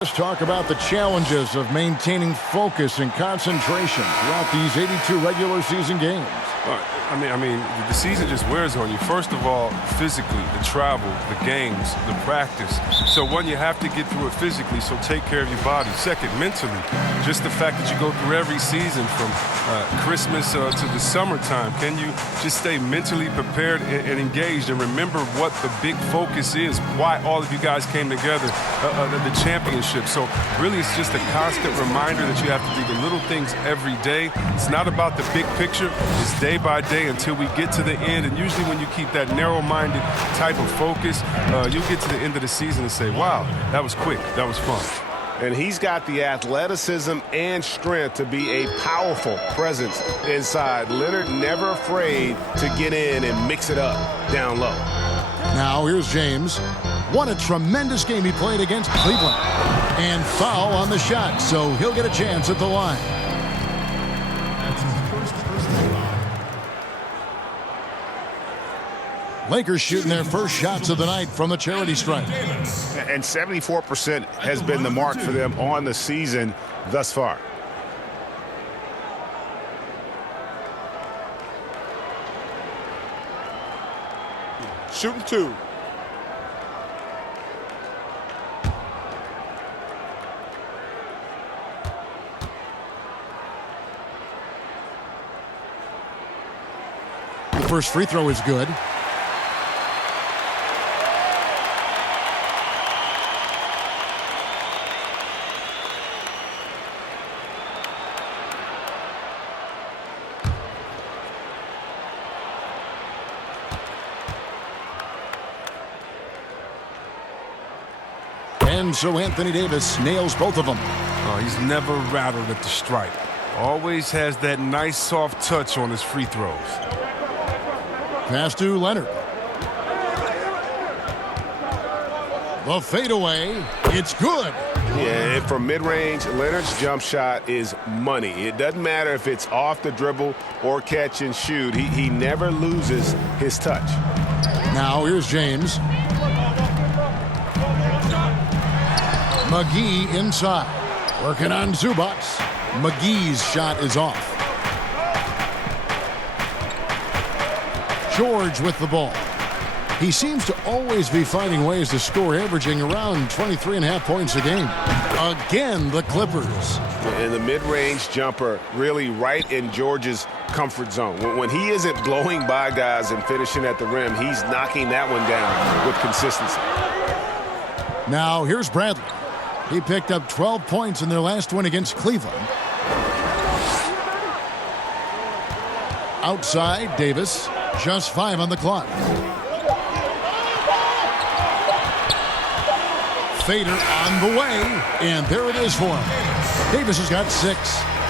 Let's talk about the challenges of maintaining focus and concentration throughout these 82 regular season games. The season just wears on you. First of all, physically, the travel, the games, the practice. So one, you have to get through it physically, so take care of your body. Second, mentally, just the fact that you go through every season from Christmas to the summertime. Can you just stay mentally prepared and engaged and remember what the big focus is, why all of you guys came together, the championship. So really, it's just a constant reminder that you have to do the little things every day. It's not about the big picture. It's day by day until we get to the end. And usually when you keep that narrow-minded type of focus, you'll get to the end of the season and say, wow, that was quick, that was fun. And he's got the athleticism and strength to be a powerful presence inside. Leonard never afraid to get in and mix it up down low. Now here's James. What a tremendous game he played against Cleveland. And foul on the shot, so he'll get a chance at the line. Lakers shooting their first shots of the night from the charity stripe. And 74% has been the mark for them on the season thus far. Shooting two. The first free throw is good. And so Anthony Davis nails both of them. Oh, he's never rattled at the stripe. Always has that nice soft touch on his free throws. Pass to Leonard. The fadeaway. It's good. Yeah, and from mid-range, Leonard's jump shot is money. It doesn't matter if it's off the dribble or catch and shoot. He never loses his touch. Now here's James. McGee inside. Working on Zubac. McGee's shot is off. George with the ball. He seems to always be finding ways to score, averaging around 23.5 points a game. Again, the Clippers. And the mid-range jumper really right in George's comfort zone. When he isn't blowing by guys and finishing at the rim, he's knocking that one down with consistency. Now here's Bradley. He picked up 12 points in their last win against Cleveland. Outside, Davis. Just 5 on the clock. Fader on the way, and there it is for him. Davis has got 6.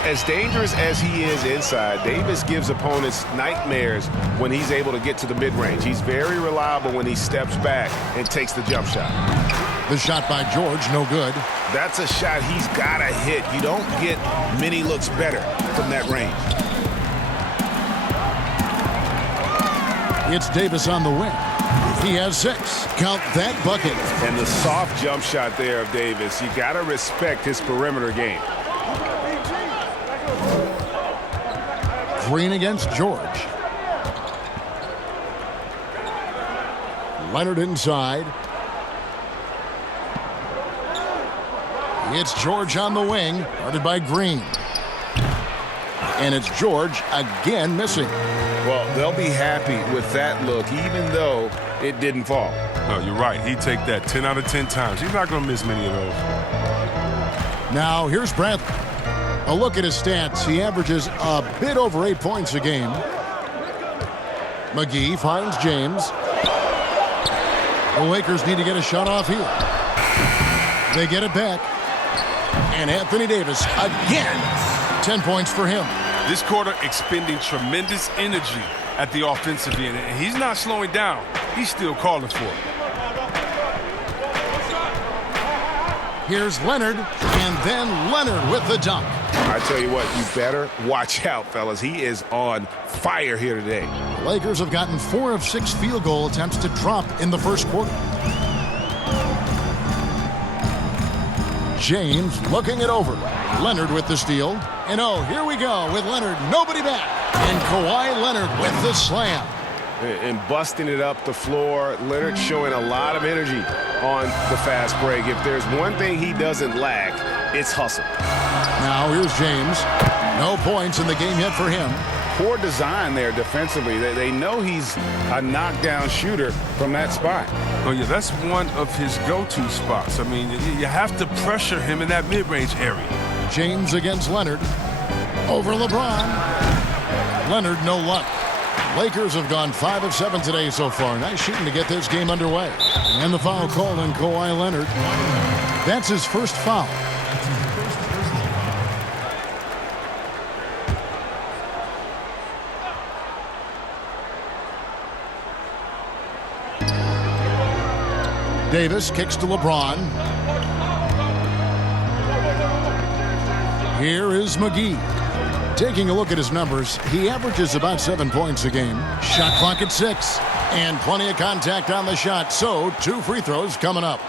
As dangerous as he is inside, Davis gives opponents nightmares when he's able to get to the mid-range. He's very reliable when he steps back and takes the jump shot. The shot by George, no good. That's a shot he's got to hit. You don't get many looks better from that range. It's Davis on the wing. He has 6. Count that bucket. And the soft jump shot there of Davis. You got to respect his perimeter game. Green against George. Leonard inside. It's George on the wing, guarded by Green. And it's George again missing. Well, they'll be happy with that look, even though it didn't fall. No, you're right. He'd take that 10 out of 10 times. He's not going to miss many of those. Now, here's Bradley. A look at his stats. He averages a bit over 8 points a game. McGee finds James. The Lakers need to get a shot off here. They get it back. And Anthony Davis again. 10 points for him. This quarter expending tremendous energy at the offensive end. And he's not slowing down. He's still calling for it. Here's Leonard, and then Leonard with the dunk. I tell you what, you better watch out, fellas. He is on fire here today. The Lakers have gotten 4 of 6 field goal attempts to drop in the first quarter. James looking it over. Leonard with the steal. And oh, here we go with Leonard. Nobody back. And Kawhi Leonard with the slam. And busting it up the floor. Leonard showing a lot of energy on the fast break. If there's one thing he doesn't lack, it's hustle. Now here's James. No points in the game yet for him. Poor design there defensively. They know he's a knockdown shooter from that spot. Oh, yeah, that's one of his go-to spots. I mean, you have to pressure him in that mid-range area. James against Leonard. Over LeBron. Leonard, no luck. Lakers have gone 5 of 7 today so far. Nice shooting to get this game underway. And the foul called on Kawhi Leonard. That's his first foul. Davis kicks to LeBron. Here is McGee. Taking a look at his numbers, he averages about 7 points a game. Shot clock at 6. And plenty of contact on the shot, so 2 free throws coming up.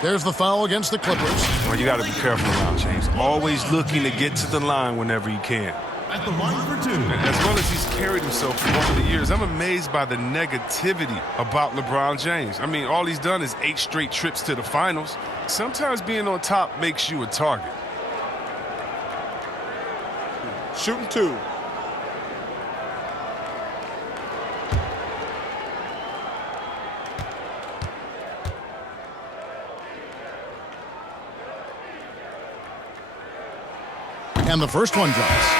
There's the foul against the Clippers. Well, you got to be careful around James. Always looking to get to the line whenever you can. At the line for 2. And as well as he's carried himself over the years, I'm amazed by the negativity about LeBron James. I mean, all he's done is 8 straight trips to the finals. Sometimes being on top makes you a target. Shooting 2. And the first one drops.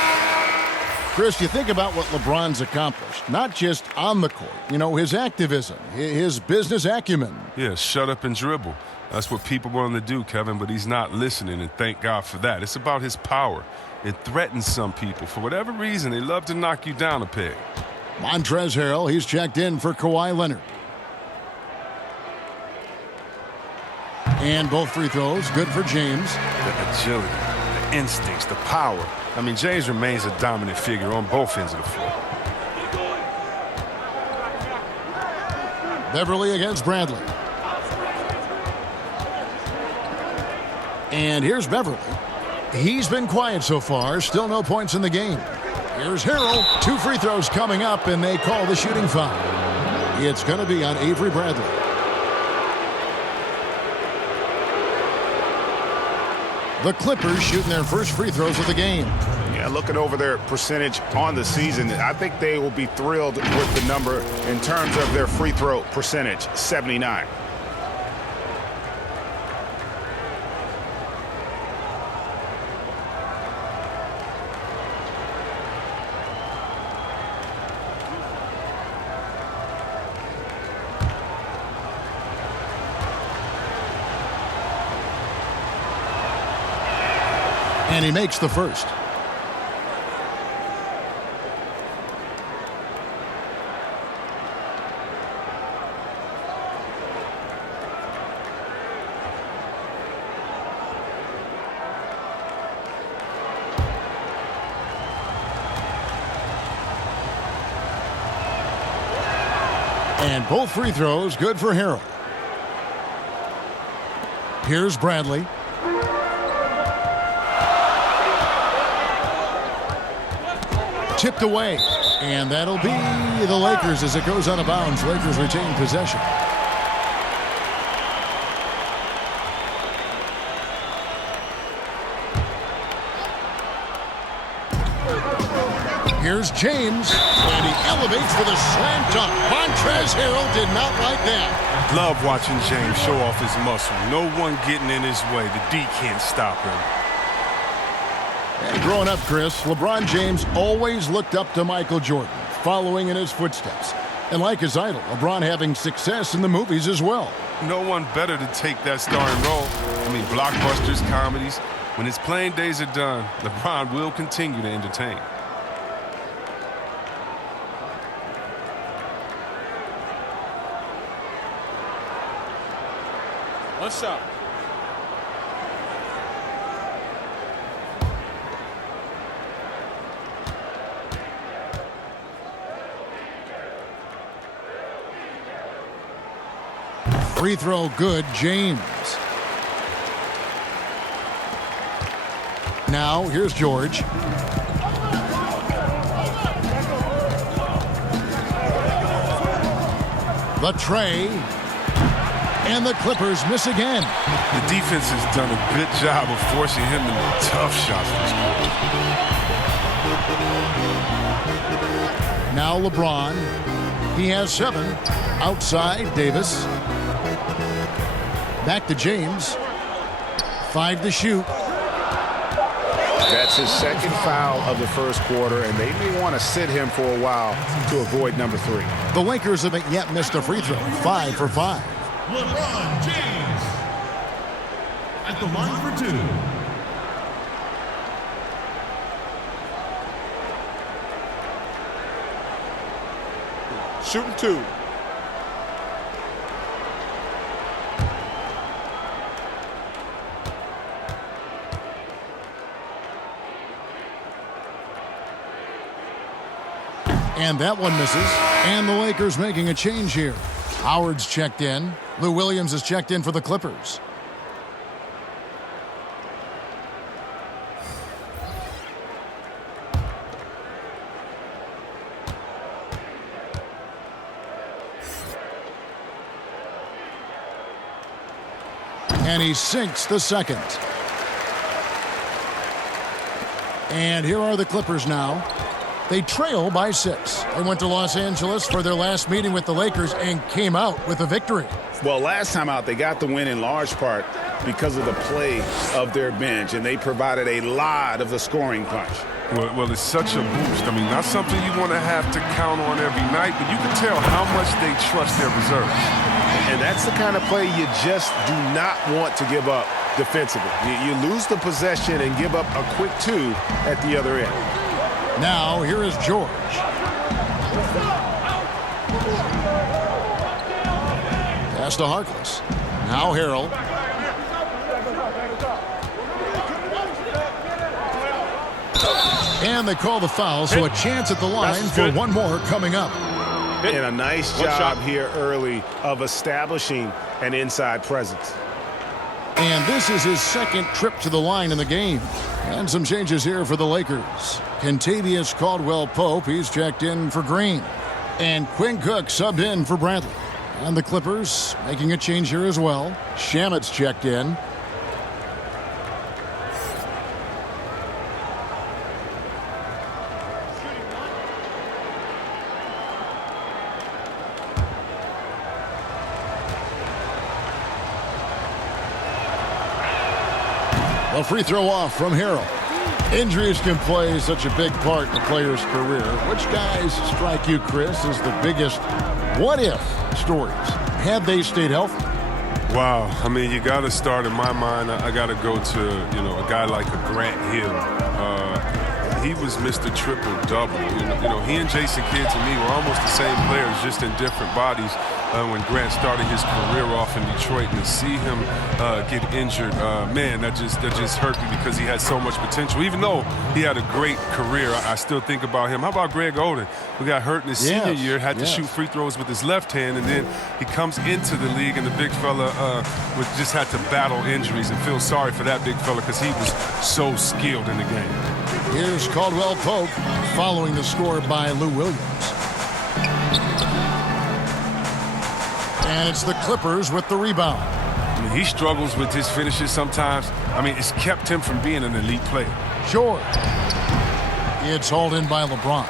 Chris, you think about what LeBron's accomplished, not just on the court. You know, his activism, his business acumen. Yeah, shut up and dribble. That's what people want him to do, Kevin, but he's not listening, and thank God for that. It's about his power. It threatens some people. For whatever reason, they love to knock you down a peg. Montrezl Harrell, he's checked in for Kawhi Leonard. And both free throws, good for James. The agility, the instincts, the power. I mean, James remains a dominant figure on both ends of the floor. Beverly against Bradley. And here's Beverly. He's been quiet so far. Still no points in the game. Here's Harrell. 2 free throws coming up, and they call the shooting foul. It's going to be on Avery Bradley. The Clippers shooting their first free throws of the game. Yeah, looking over their percentage on the season, I think they will be thrilled with the number in terms of their free throw percentage, 79. And he makes the first. And both free throws good for Harrell. Here's Bradley. Tipped away. And that'll be the Lakers as it goes out of bounds. Lakers retain possession. Here's James, and he elevates with a slam dunk. Montrezl Harrell did not like that. Love watching James show off his muscle. No one getting in his way. The D can't stop him. And growing up, Chris, LeBron James always looked up to Michael Jordan, following in his footsteps. And like his idol, LeBron having success in the movies as well. No one better to take that starring role. I mean, blockbusters, comedies. When his playing days are done, LeBron will continue to entertain. One shot. Free throw good, James. Now, here's George. The tray. And the Clippers miss again. The defense has done a good job of forcing him into tough shots this quarter. Now LeBron. He has 7. Outside, Davis. Back to James. 5 to shoot. That's his second foul of the first quarter, and they may want to sit him for a while to avoid number 3. The Lakers haven't yet missed a free throw. 5 for 5. LeBron James at the line for 2. Shooting 2. And that one misses. And the Lakers making a change here. Howard's checked in. Lou Williams is checked in for the Clippers. And he sinks the second. And here are the Clippers now. They trail by 6. They went to Los Angeles for their last meeting with the Lakers and came out with a victory. Well, last time out, they got the win in large part because of the play of their bench, and they provided a lot of the scoring punch. Well, it's such a boost. I mean, not something you want to have to count on every night, but you can tell how much they trust their reserves. And that's the kind of play you just do not want to give up defensively. You lose the possession and give up a quick 2 at the other end. Now, here is George. Pass to Harkless. Now Harrell. And they call the foul, so a chance at the line for one more coming up. And a nice job here early of establishing an inside presence. And this is his second trip to the line in the game. And some changes here for the Lakers. Kentavious Caldwell-Pope, he's checked in for Green. And Quinn Cook subbed in for Bradley. And the Clippers making a change here as well. Shamet's checked in. A free throw off from Harrell. Injuries can play such a big part in a player's career. Which guys strike you, Chris, as the biggest what-if stories? Had they stayed healthy? Wow. I mean, you got to start, in my mind, I got to go to, a guy like a Grant Hill. He was Mr. Triple-Double. He and Jason Kidd, to me, were almost the same players, just in different bodies. When Grant started his career off in Detroit, and to see him get injured, man, that just hurt me because he had so much potential. Even though he had a great career, I still think about him. How about Greg Oden, who got hurt in his senior year, had to shoot free throws with his left hand, and then he comes into the league, and the big fella just had to battle injuries, and feel sorry for that big fella because he was so skilled in the game. Here's Caldwell-Pope following the score by Lou Williams. And it's the Clippers with the rebound. I mean, he struggles with his finishes sometimes. I mean, it's kept him from being an elite player. George. It's hauled in by LeBron.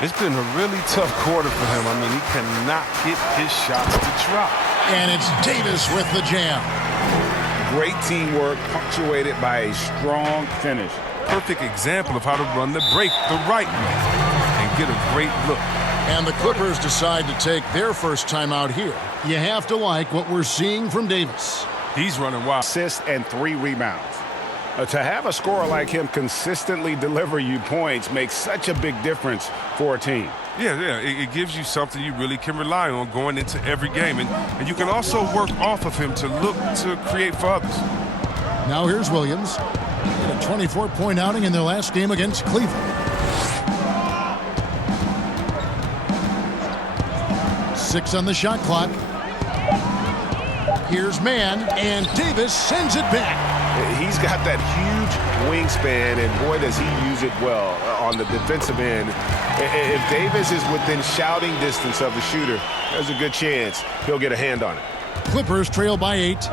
It's been a really tough quarter for him. I mean, he cannot get his shots to drop. And it's Davis with the jam. Great teamwork punctuated by a strong finish. Perfect example of how to run the break the right way and get a great look. And the Clippers decide to take their first time out here. You have to like what we're seeing from Davis. He's running wild. Assists and 3 rebounds. To have a scorer like him consistently deliver you points makes such a big difference for a team. Yeah, it gives you something you really can rely on going into every game. And you can also work off of him to look to create for others. Now here's Williams. He had a 24-point outing in their last game against Cleveland. 6 on the shot clock. Here's Mann, and Davis sends it back. He's got that huge wingspan, and boy, does he use it well on the defensive end. If Davis is within shouting distance of the shooter, there's a good chance he'll get a hand on it. Clippers trail by 8.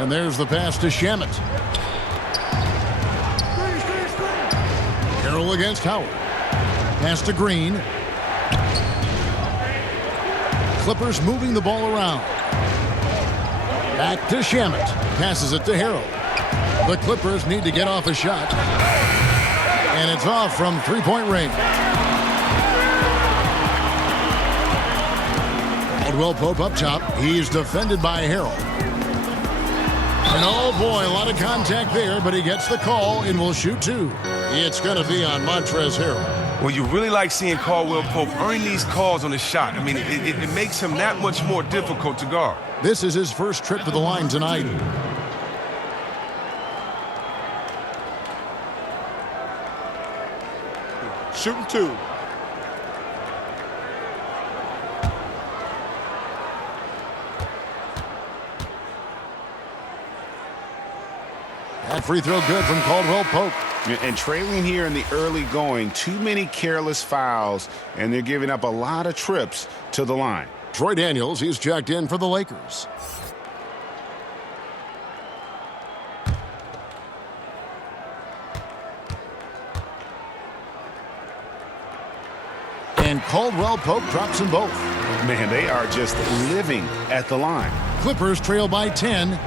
And there's the pass to Shamet. Harrell against Howard. Pass to Green. Clippers moving the ball around. Back to Shamet. Passes it to Harrell. The Clippers need to get off a shot. And it's off from three-point range. Caldwell Pope up top. He's defended by Harrell. And oh boy, a lot of contact there, but he gets the call and will shoot 2. It's going to be on Montrezl Harrell. Well, you really like seeing Caldwell Pope earn these calls on the shot. I mean, it makes him that much more difficult to guard. This is his first trip to the line tonight. Shooting 2. That free throw good from Caldwell Pope. And trailing here in the early going, too many careless fouls, and they're giving up a lot of trips to the line. Troy Daniels, he's checked in for the Lakers. And Caldwell Pope drops them both. Man, they are just living at the line. Clippers trail by 10.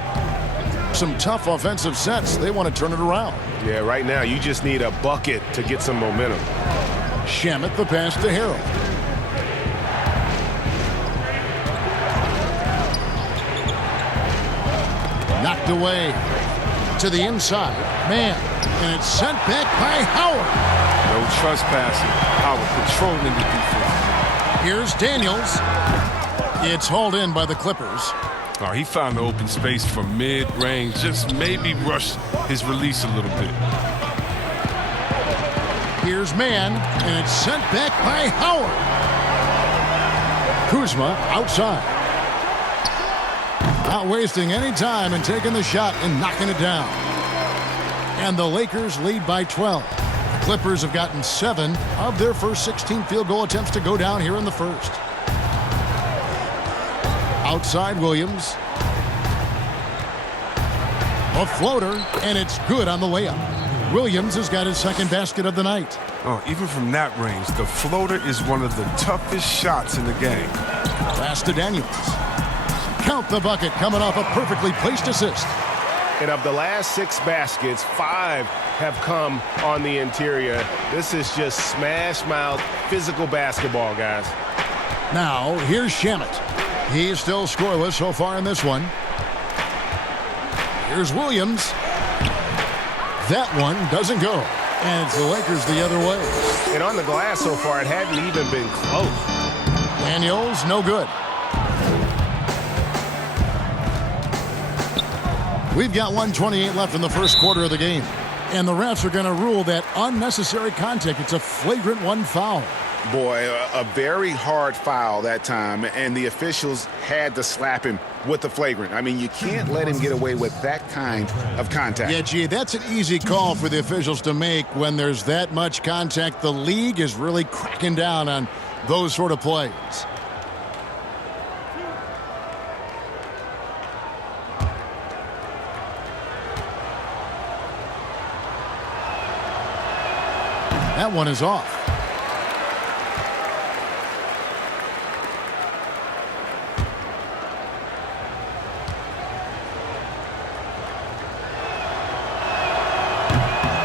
Some tough offensive sets. They want to turn it around. Yeah, right now you just need a bucket to get some momentum. Shamet the pass to Harrell. Knocked away to the inside. Man, and it's sent back by Howard. No trespassing. Howard controlling the defense. Here's Daniels. It's hauled in by the Clippers. Oh, he found the open space from mid-range. Just maybe rush his release a little bit. Here's Mann, and it's sent back by Howard. Kuzma outside. Not wasting any time and taking the shot and knocking it down. And the Lakers lead by 12. The Clippers have gotten 7 of their first 16 field goal attempts to go down here in the first. Outside Williams. A floater, and it's good on the layup. Williams has got his second basket of the night. Oh, even from that range, the floater is one of the toughest shots in the game. Pass to Daniels. Count the bucket coming off a perfectly placed assist. And of the last 6 baskets, 5 have come on the interior. This is just smash mouth physical basketball, guys. Now, here's Shamet. He's still scoreless so far in this one. Here's Williams. That one doesn't go. And it's the Lakers the other way. And on the glass so far, it hadn't even been close. Daniels, no good. We've got 1:28 left in the first quarter of the game. And the refs are going to rule that unnecessary contact. It's a flagrant 1 foul. Boy, a very hard foul that time, and the officials had to slap him with the flagrant. I mean, you can't let him get away with that kind of contact. Yeah, gee, that's an easy call for the officials to make when there's that much contact. The league is really cracking down on those sort of plays. That one is off.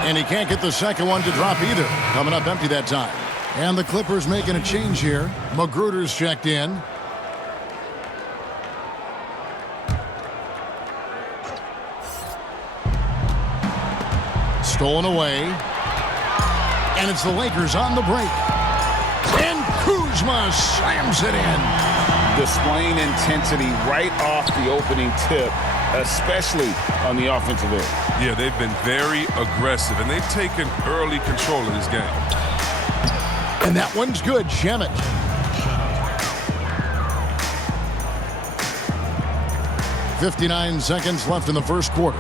And he can't get the second one to drop either. Coming up empty that time. And the Clippers making a change here. Magruder's checked in. Stolen away. And it's the Lakers on the break. And Kuzma slams it in. Displaying intensity right off the opening tip, especially on the offensive end. Yeah, they've been very aggressive, and they've taken early control of this game. And that one's good. Shamet. 59 seconds left in the first quarter.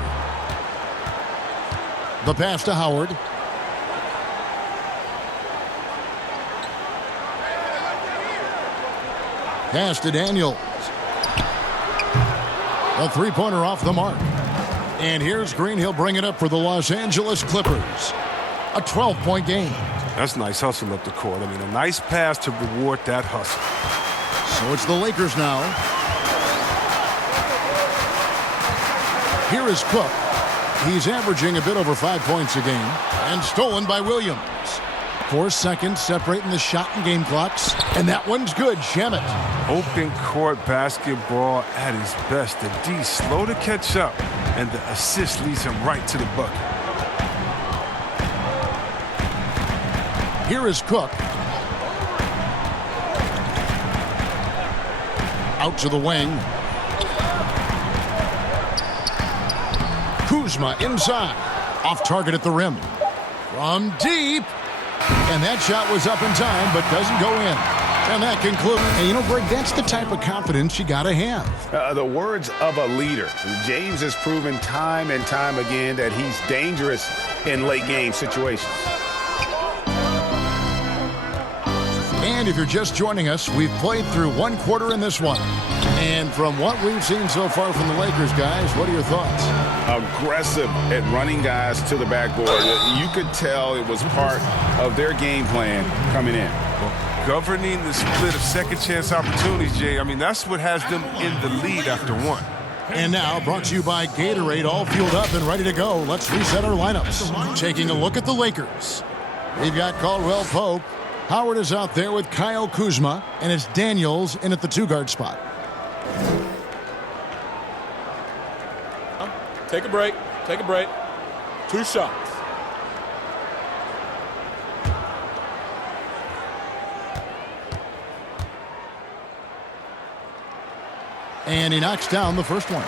The pass to Howard. Pass to Daniels. A three-pointer off the mark. And here's Green. He'll bring it up for the Los Angeles Clippers. A 12-point game. That's nice hustle up the court. I mean, a nice pass to reward that hustle. So it's the Lakers now. Here is Cook. He's averaging a bit over 5 points a game. And stolen by Williams. 4 seconds separating the shot and game clocks. And that one's good. Shamet. Open court basketball at his best. The D slow to catch up. And the assist leads him right to the bucket. Here is Cook. Out to the wing. Kuzma inside. Off target at the rim. From deep. And that shot was up in time, but doesn't go in. And that concludes. And you know, Greg, that's the type of confidence you got to have. The words of a leader. James has proven time and time again that he's dangerous in late game situations. And if you're just joining us, we've played through one quarter in this one. And from what we've seen so far from the Lakers, guys, what are your thoughts? Aggressive at running guys to the backboard. You could tell it was part of their game plan coming in. Well, governing the split of second chance opportunities, Jay, I mean, that's what has them in the lead after one. And now, brought to you by Gatorade, all fueled up and ready to go. Let's reset our lineups. Taking a look at the Lakers. We've got Caldwell Pope. Howard is out there with Kyle Kuzma, and it's Daniels in at the two-guard spot. Take a break. Take a break. 2 shots. And he knocks down the first one.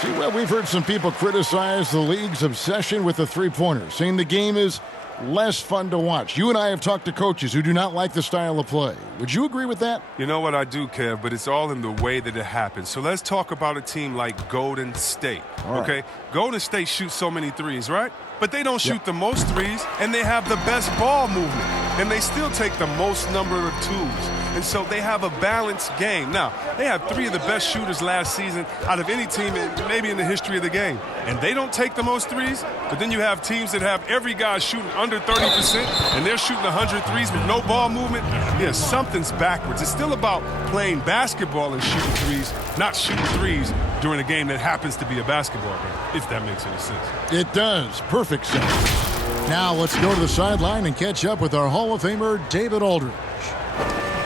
See, well, we've heard some people criticize the league's obsession with the three-pointer, saying the game is less fun to watch. You and I have talked to coaches who do not like the style of play. Would you agree with that? You know what, I do, Kev, but it's all in the way that it happens. So let's talk about a team like Golden State, okay? Golden State shoots so many threes, right? But they don't shoot the most threes, and they have the best ball movement. And they still take the most number of twos. And so they have a balanced game. Now, they have 3 of the best shooters last season out of any team maybe in the history of the game. And they don't take the most threes, but then you have teams that have every guy shooting under 30%, and they're shooting 100 threes with no ball movement. Yeah, something's backwards. It's still about playing basketball and shooting threes, not shooting threes during a game that happens to be a basketball game, if that makes any sense. It does. Perfect sense. Now let's go to the sideline and catch up with our Hall of Famer, David Aldridge.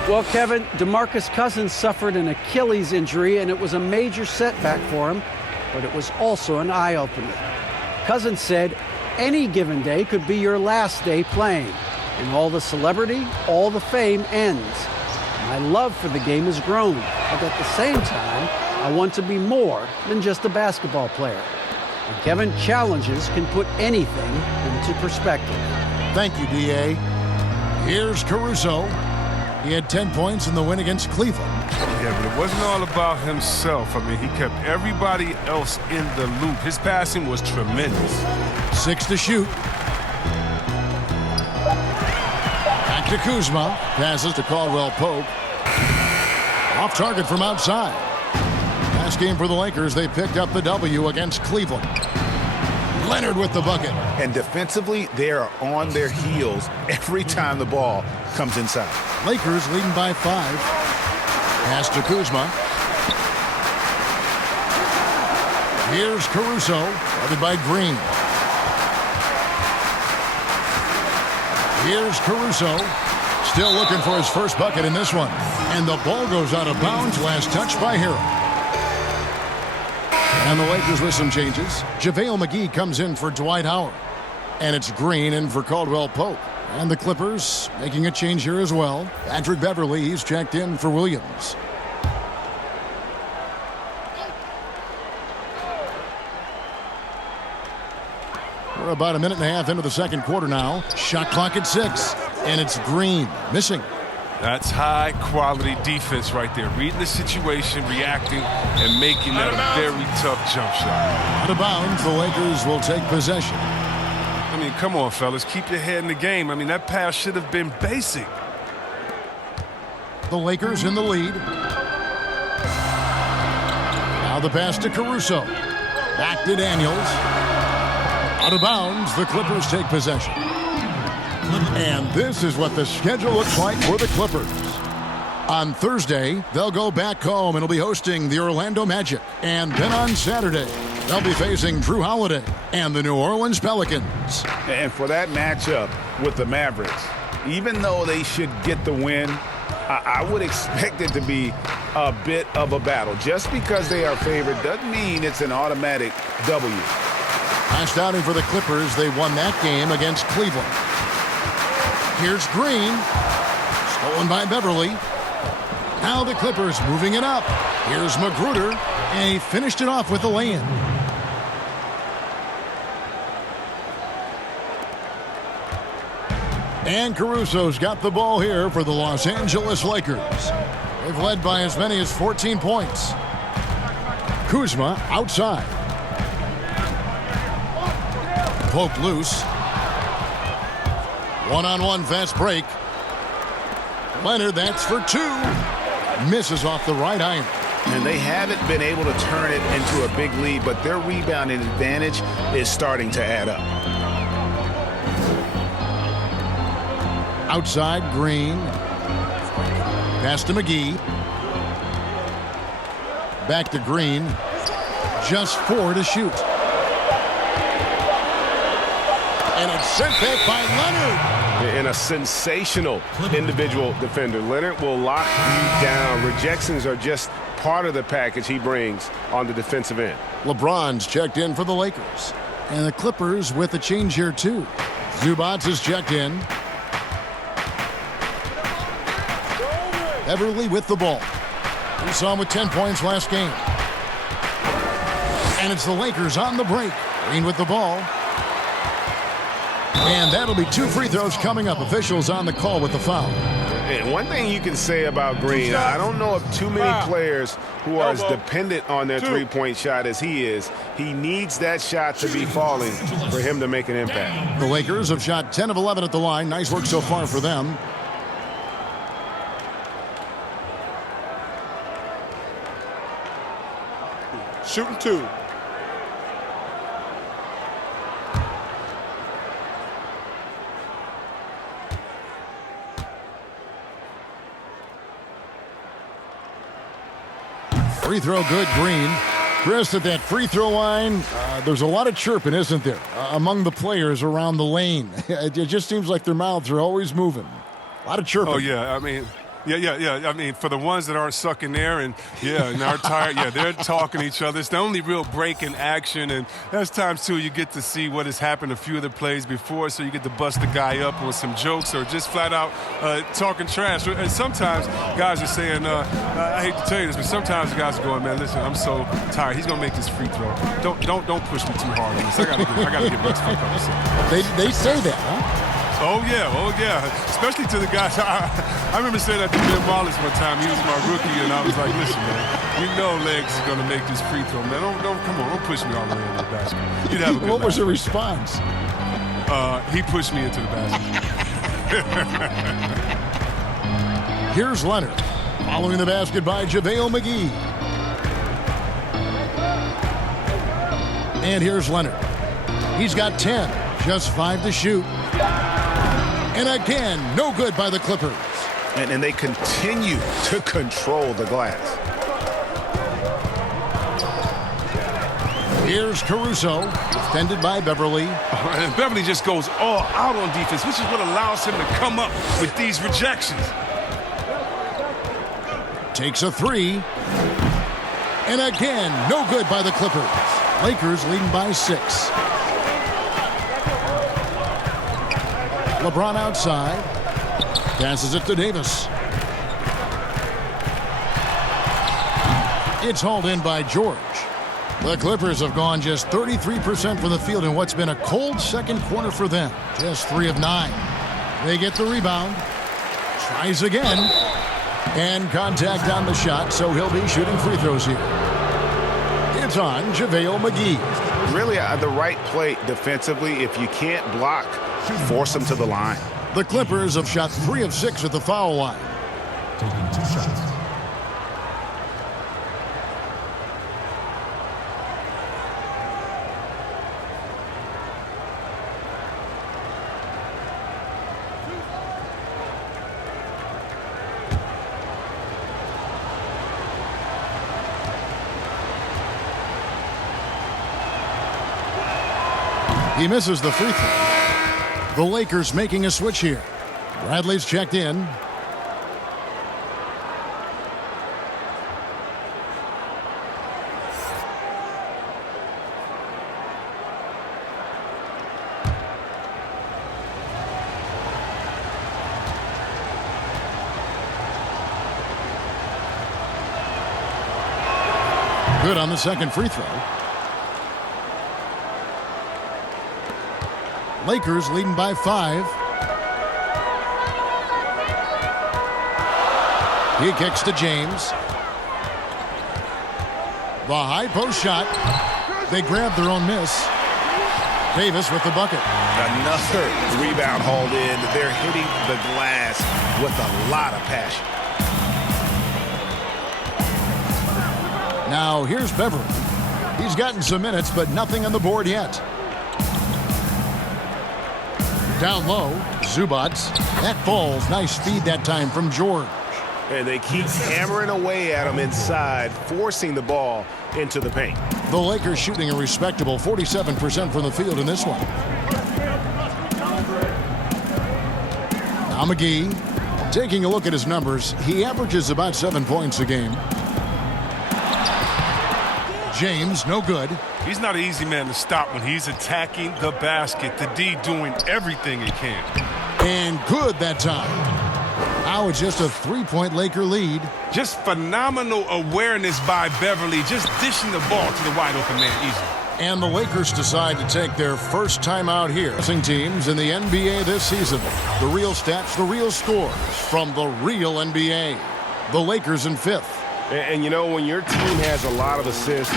Well, Kevin, DeMarcus Cousins suffered an Achilles injury, and it was a major setback for him, but it was also an eye-opener. Cousins said, any given day could be your last day playing, and all the celebrity, all the fame ends. My love for the game has grown, but at the same time, I want to be more than just a basketball player. And Kevin, challenges can put anything into perspective. Thank you, D.A. Here's Caruso. He had 10 points in the win against Cleveland. Yeah, but it wasn't all about himself. I mean, he kept everybody else in the loop. His passing was tremendous. 6 to shoot. Back to Kuzma. Passes to Caldwell Pope. Off target from outside. Last game for the Lakers, they picked up the W against Cleveland. Leonard with the bucket. And defensively, they are on their heels every time the ball comes inside. Lakers leading by 5. Pass to Kuzma. Here's Caruso, guarded by Green. Here's Caruso, still looking for his first bucket in this one. And the ball goes out of bounds, last touch by Harrell. And the Lakers with some changes. JaVale McGee comes in for Dwight Howard. And it's Green in for Caldwell Pope. And the Clippers making a change here as well. Patrick Beverly, he's checked in for Williams. We're about a minute and a half into the second quarter now. Shot clock at 6. And it's Green missing. That's high-quality defense right there. Reading the situation, reacting, and making that a very tough jump shot. Out of bounds, the Lakers will take possession. I mean, come on, fellas. Keep your head in the game. I mean, that pass should have been basic. The Lakers in the lead. Now the pass to Caruso. Back to Daniels. Out of bounds, the Clippers take possession. And this is what the schedule looks like for the Clippers. On Thursday, they'll go back home and will be hosting the Orlando Magic. And then on Saturday, they'll be facing Drew Holiday and the New Orleans Pelicans. And for that matchup with the Mavericks, even though they should get the win, I would expect it to be a bit of a battle. Just because they are favored doesn't mean it's an automatic W. Last outing for the Clippers, they won that game against Cleveland. Here's Green. Stolen by Beverly. Now the Clippers moving it up. Here's Magruder. And he finished it off with a lay-in. And Caruso's got the ball here for the Los Angeles Lakers. They've led by as many as 14 points. Kuzma outside. Poked loose. One-on-one fast break. Leonard, that's for two. Misses off the right iron. And they haven't been able to turn it into a big lead, but their rebounding advantage is starting to add up. Outside, Green. Pass to McGee. Back to Green. Just 4 to shoot. And it's sent back by Leonard. And a sensational individual defender. Leonard will lock you down. Rejections are just part of the package he brings on the defensive end. LeBron's checked in for the Lakers. And the Clippers with a change here, too. Zubats is checked in. Beverly with the ball. We saw him with 10 points last game. And it's the Lakers on the break. Green with the ball. And that'll be 2 free throws coming up. Officials on the call with the foul. And one thing you can say about Green, I don't know of too many players who are as dependent on their three-point shot as he is. He needs that shot to be falling for him to make an impact. The Lakers have shot 10 of 11 at the line. Nice work so far for them. Shooting 2. Free throw good, Green. Chris, at that free throw line, there's a lot of chirping, isn't there, among the players around the lane. It just seems like their mouths are always moving. A lot of chirping. Oh, yeah. I mean, yeah. I mean, for the ones that aren't sucking there and are tired, they're talking to each other. It's the only real break in action, and there's times, too, you get to see what has happened a few of the plays before, so you get to bust the guy up with some jokes or just flat out talking trash. And sometimes guys are saying, I hate to tell you this, but sometimes the guys are going, man, listen, I'm so tired. He's going to make this free throw. Don't push me too hard on this. I got to get next fuck up. They say that, huh? Oh, yeah. Especially to the guys. I remember saying that to Ben Wallace one time. He was my rookie, and I was like, listen, man, you know Legs is going to make this free throw, man. Come on, don't push me all the way into the basket. You'd have a good What was the laugh. response? He pushed me into the basket. Here's Leonard. Following the basket by JaVale McGee. And here's Leonard. He's got 10. Just 5 to shoot. And again, no good by the Clippers. And they continue to control the glass. Here's Caruso, defended by Beverly. And Beverly just goes all out on defense, which is what allows him to come up with these rejections. Takes a 3. And again, no good by the Clippers. Lakers leading by 6. LeBron outside. Passes it to Davis. It's hauled in by George. The Clippers have gone just 33% from the field in what's been a cold second quarter for them. Just 3 of 9. They get the rebound. Tries again. And contact on the shot, so he'll be shooting free throws here. It's on JaVale McGee. Really the right play defensively. If you can't block, force him to the line. The Clippers have shot 3 of 6 at the foul line. Taking 2 shots. He misses the free throw. The Lakers making a switch here. Bradley's checked in. Good on the second free throw. Lakers leading by 5. He kicks to James. The high post shot. They grab their own miss. Davis with the bucket. Another rebound hauled in. They're hitting the glass with a lot of passion. Now here's Beverly. He's gotten some minutes, but nothing on the board yet. Down low, Zubac. That falls. Nice feed that time from George. And they keep hammering away at him inside, forcing the ball into the paint. The Lakers shooting a respectable 47% from the field in this one. Now McGee, taking a look at his numbers, he averages about 7 points a game. James, no good. He's not an easy man to stop when he's attacking the basket. The D doing everything he can. And good that time. Now it's just a 3-point Laker lead. Just phenomenal awareness by Beverly, just dishing the ball to the wide open man easily. And the Lakers decide to take their first time out here. Teams in the NBA this season. The real stats, the real scores from the real NBA. The Lakers in 5th. And you know, when your team has a lot of assists,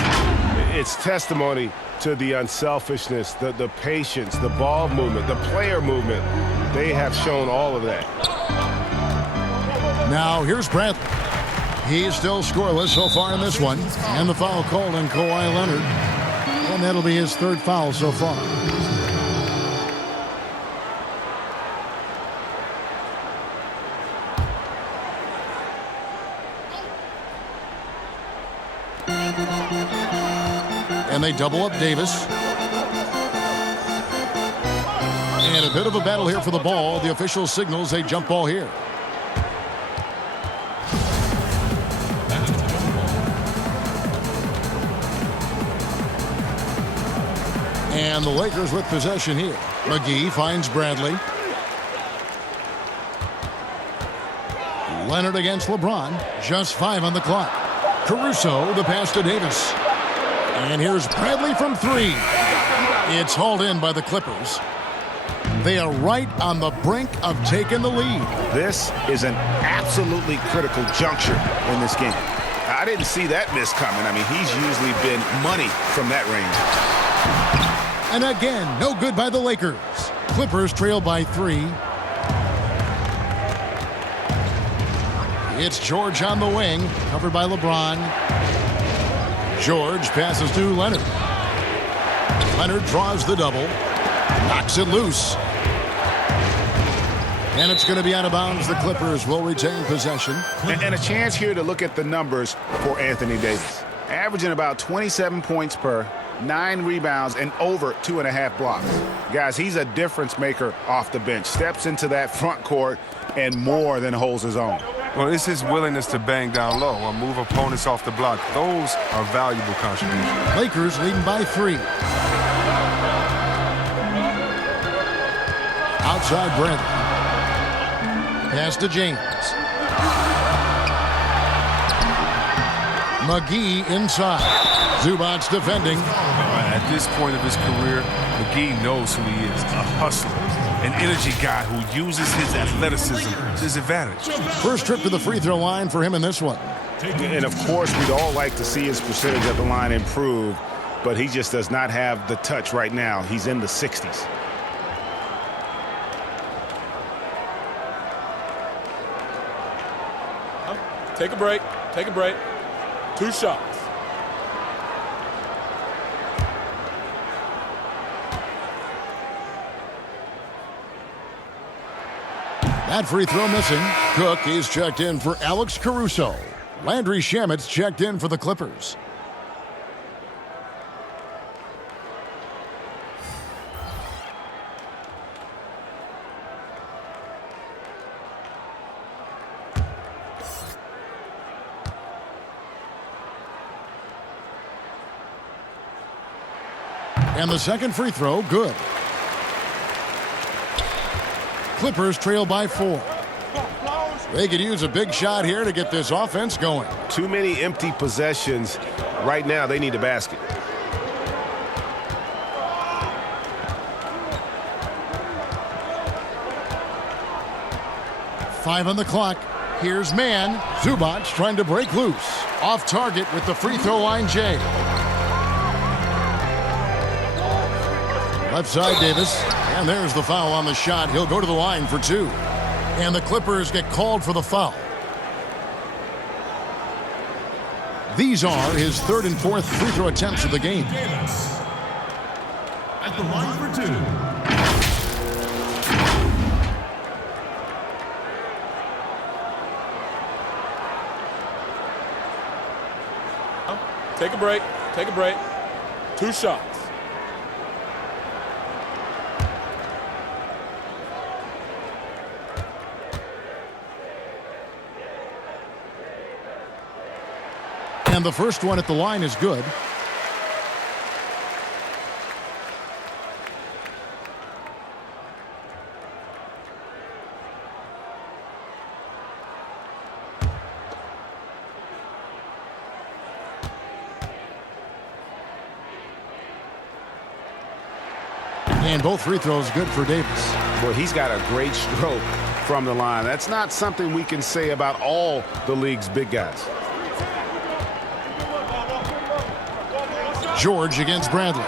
it's testimony to the unselfishness, the patience, the ball movement, the player movement. They have shown all of that. Now here's Bradley. He's still scoreless so far in this one. And the foul called on Kawhi Leonard. And that'll be his 3rd foul so far. And they double up Davis. And a bit of a battle here for the ball. The official signals a jump ball here. And the Lakers with possession here. McGee finds Bradley. Leonard against LeBron. Just 5 on the clock. Caruso, the pass to Davis. And here's Bradley from 3. It's hauled in by the Clippers. They are right on the brink of taking the lead. This is an absolutely critical juncture in this game. I didn't see that miss coming. I mean, he's usually been money from that range. And again, no good by the Lakers. Clippers trail by 3. It's George on the wing, covered by LeBron. George passes to Leonard. Leonard draws the double, knocks it loose. And it's going to be out of bounds. The Clippers will retain possession. And a chance here to look at the numbers for Anthony Davis. Averaging about 27 points per, 9 rebounds, and over 2.5 blocks. Guys, he's a difference maker off the bench. Steps into that front court and more than holds his own. Well, it's his willingness to bang down low or move opponents off the block. Those are valuable contributions. Lakers leading by 3. Outside Bradley. Pass to James. McGee inside. Zubac defending. At this point of his career, McGee knows who he is, a hustler. an energy guy who uses his athleticism to his advantage. First trip to the free throw line for him in this one. And, of course, we'd all like to see his percentage at the line improve, but he just does not have the touch right now. He's in the 60s. Take a break. Take a break. 2 shots. That free throw missing. Cook is checked in for Alex Caruso. Landry Shamet's checked in for the Clippers. And the second free throw, good. Clippers trail by 4. They could use a big shot here to get this offense going. Too many empty possessions. Right now, they need a basket. Five on the clock. Here's man. Zubac trying to break loose. Off target with the free throw line, Jay. Left side, Davis. And there's the foul on the shot. He'll go to the line for 2. And the Clippers get called for the foul. These are his 3rd and 4th free throw attempts of the game. Davis. At the line for 2. Take a break. Take a break. 2 shots. And the first one at the line is good. And both free throws good for Davis. Well, he's got a great stroke from the line. That's not something we can say about all the league's big guys. George against Bradley.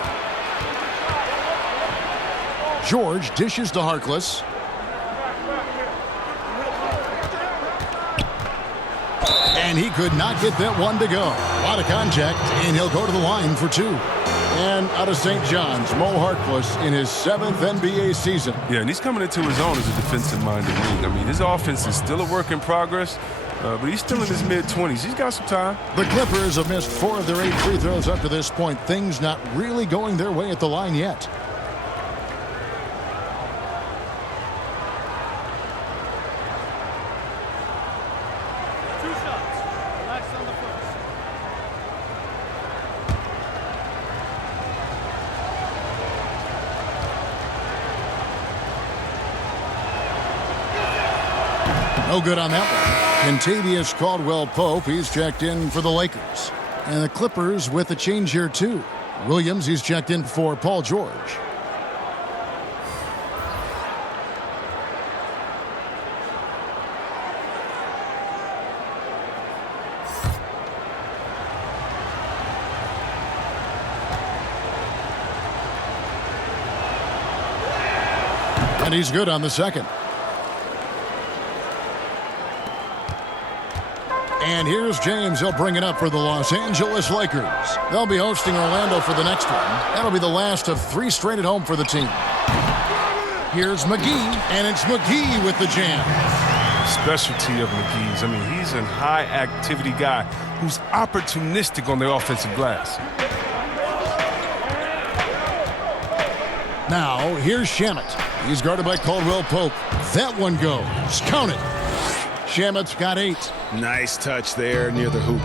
George dishes to Harkless. And he could not get that one to go. A lot of contact, and he'll go to the line for 2. And out of St. John's, Mo Harkless in his 7th NBA season. Yeah, and he's coming into his own as a defensive-minded league. I mean, his offense is still a work in progress, but he's still in his mid-20s. He's got some time. The Clippers have missed 4 of their 8 free throws up to this point. Things not really going their way at the line yet. No good on that one. Kentavious Caldwell-Pope, he's checked in for the Lakers. And the Clippers with a change here, too. Williams, he's checked in for Paul George. And he's good on the second. And here's James. He'll bring it up for the Los Angeles Lakers. They'll be hosting Orlando for the next one. That'll be the last of 3 straight at home for the team. Here's McGee, and it's McGee with the jam. Specialty of McGee's. I mean, he's a high-activity guy who's opportunistic on the offensive glass. Now, here's Shamet. He's guarded by Caldwell-Pope. That one goes. Count it. Shamet's got 8. Nice touch there near the hoop.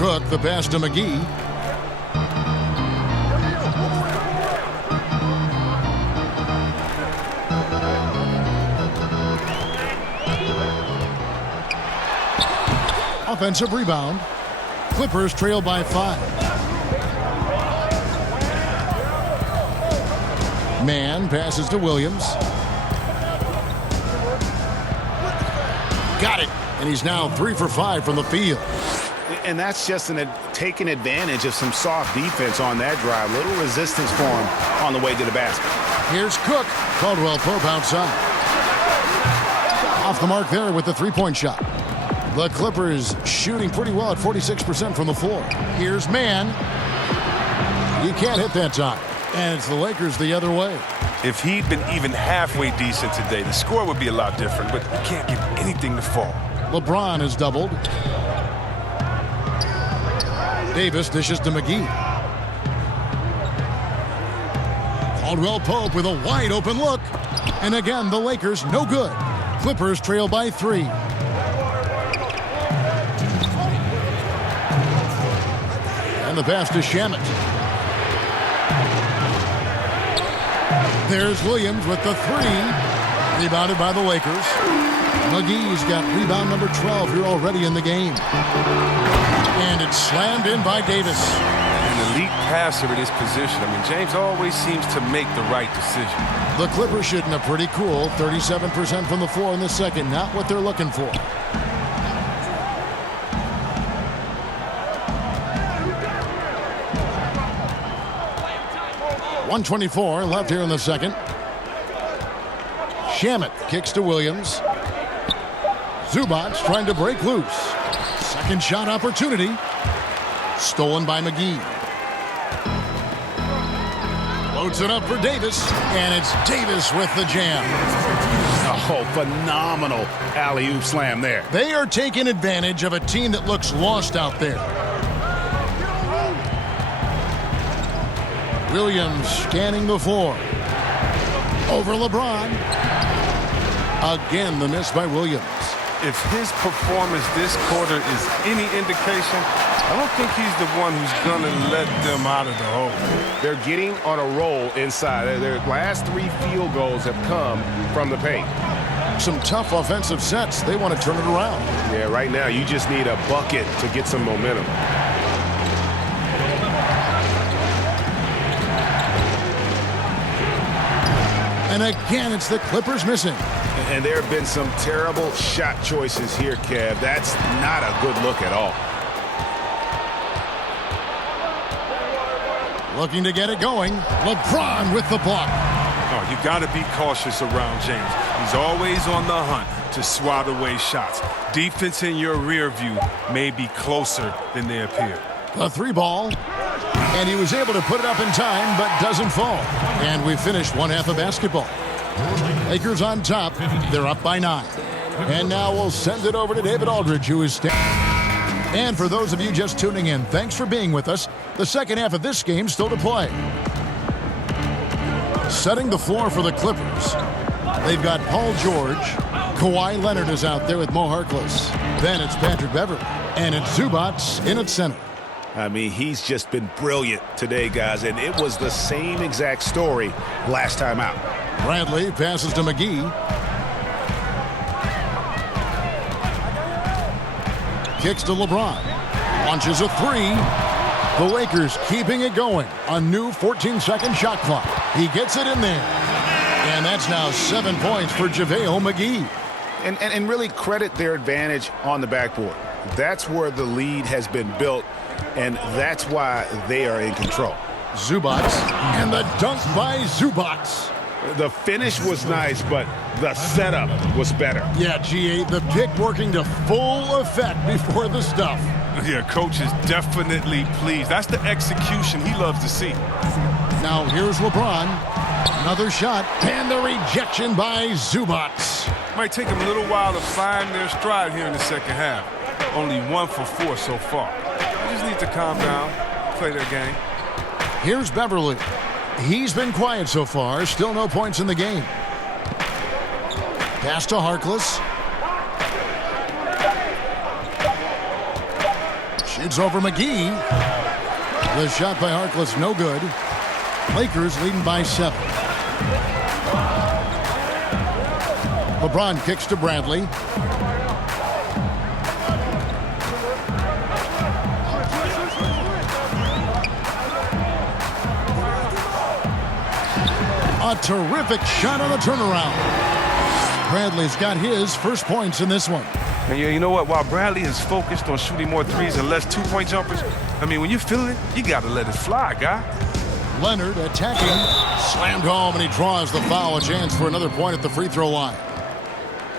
Cook, the pass to McGee. Offensive rebound. Clippers trail by 5. Man passes to Williams. Got it. And he's now 3 for 5 from the field. And that's just taking advantage of some soft defense on that drive. Little resistance for him on the way to the basket. Here's Cook. Caldwell Pope outside. Off the mark there with the three-point shot. The Clippers shooting pretty well at 46% from the floor. Here's Man. You can't hit that time. And it's the Lakers the other way. If he'd been even halfway decent today, the score would be a lot different, but you can't get anything to fall. LeBron is doubled. Davis dishes to McGee. Caldwell Pope with a wide open look. And again, the Lakers no good. Clippers trail by 3. And the pass to Shamet. There's Williams with the 3. Rebounded by the Lakers. McGee's got rebound number 12 here already in the game. And it's slammed in by Davis. An elite passer in his position. I mean, James always seems to make the right decision. The Clippers shooting a pretty cool 37% from the floor in the second. Not what they're looking for. .124 left here in the second. Shamet kicks to Williams. Zubac trying to break loose. Second shot opportunity. Stolen by McGee. Loads it up for Davis. And it's Davis with the jam. Oh, phenomenal alley-oop slam there. They are taking advantage of a team that looks lost out there. Williams scanning the floor. Over LeBron. Again, the miss by Williams. If his performance this quarter is any indication, I don't think he's the one who's going to let them out of the hole. They're getting on a roll inside. Their last 3 field goals have come from the paint. Some tough offensive sets. They want to turn it around. Yeah, right now you just need a bucket to get some momentum. And again, it's the Clippers missing. And there have been some terrible shot choices here, Kev. That's not a good look at all. Looking to get it going. LeBron with the block. Oh, you got to be cautious around James. He's always on the hunt to swat away shots. Defense in your rear view may be closer than they appear. The 3 ball. And he was able to put it up in time, but doesn't fall. And we finished one half of basketball. Lakers on top. They're up by 9. And now we'll send it over to David Aldridge, who is standing. And for those of you just tuning in, thanks for being with us. The second half of this game still to play. Setting the floor for the Clippers. They've got Paul George. Kawhi Leonard is out there with Mo Harkless. Then it's Patrick Beverley. And it's Zubac in at center. I mean, he's just been brilliant today, guys, and it was the same exact story last time out. Bradley passes to McGee. Kicks to LeBron. Launches a 3. The Lakers keeping it going. A new 14-second shot clock. He gets it in there. And that's now 7 points for JaVale McGee. And really credit their advantage on the backboard. That's where the lead has been built, and that's why they are in control. Zubac, and the dunk by Zubac. The finish was nice, but the setup was better. Yeah, GA, the pick working to full effect before the stuff. Yeah, coach is definitely pleased. That's the execution he loves to see. Now here's LeBron. Another shot, and the rejection by Zubac. Might take them a little while to find their stride here in the second half. Only 1 for 4 so far. They just need to calm down, play their game. Here's Beverley. He's been quiet so far. Still no points in the game. Pass to Harkless. Shoots over McGee. The shot by Harkless, no good. Lakers leading by 7. LeBron kicks to Bradley. A terrific shot on the turnaround. Bradley's got his first points in this one. And you know what? While Bradley is focused on shooting more threes and less two-point jumpers, I mean, when you're feeling it, you got to let it fly, guy. Leonard attacking. Slammed home, and he draws the foul. A chance for another point at the free throw line.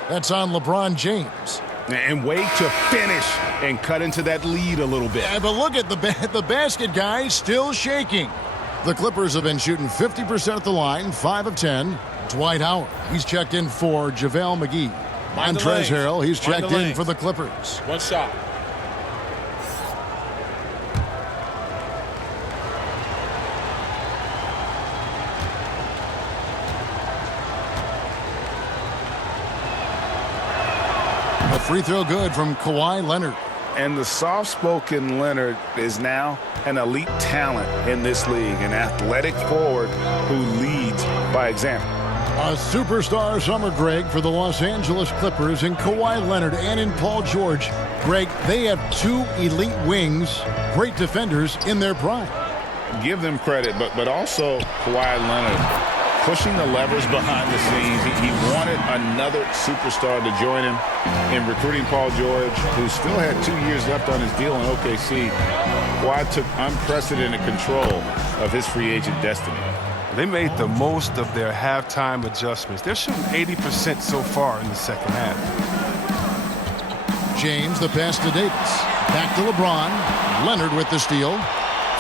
That's on LeBron James. And wait to finish and cut into that lead a little bit. Yeah, but look at the basket, guys, still shaking. The Clippers have been shooting 50% at the line, 5 of 10. Dwight Howard, he's checked in for JaVale McGee. Montrezl Harrell, he's checked in for the Clippers. One shot. A free throw good from Kawhi Leonard. And the soft-spoken Leonard is now an elite talent in this league, an athletic forward who leads by example. A superstar summer, Greg, for the Los Angeles Clippers in Kawhi Leonard and in Paul George. Greg, they have two elite wings, great defenders in their prime. Give them credit, but also Kawhi Leonard pushing the levers behind the scenes. He wanted another superstar to join him in recruiting Paul George, who still had 2 years left on his deal in OKC. Kawhi took unprecedented control of his free agent destiny. They made the most of their halftime adjustments. They're shooting 80% so far in the second half. James, the pass to Davis. Back to LeBron. Leonard with the steal.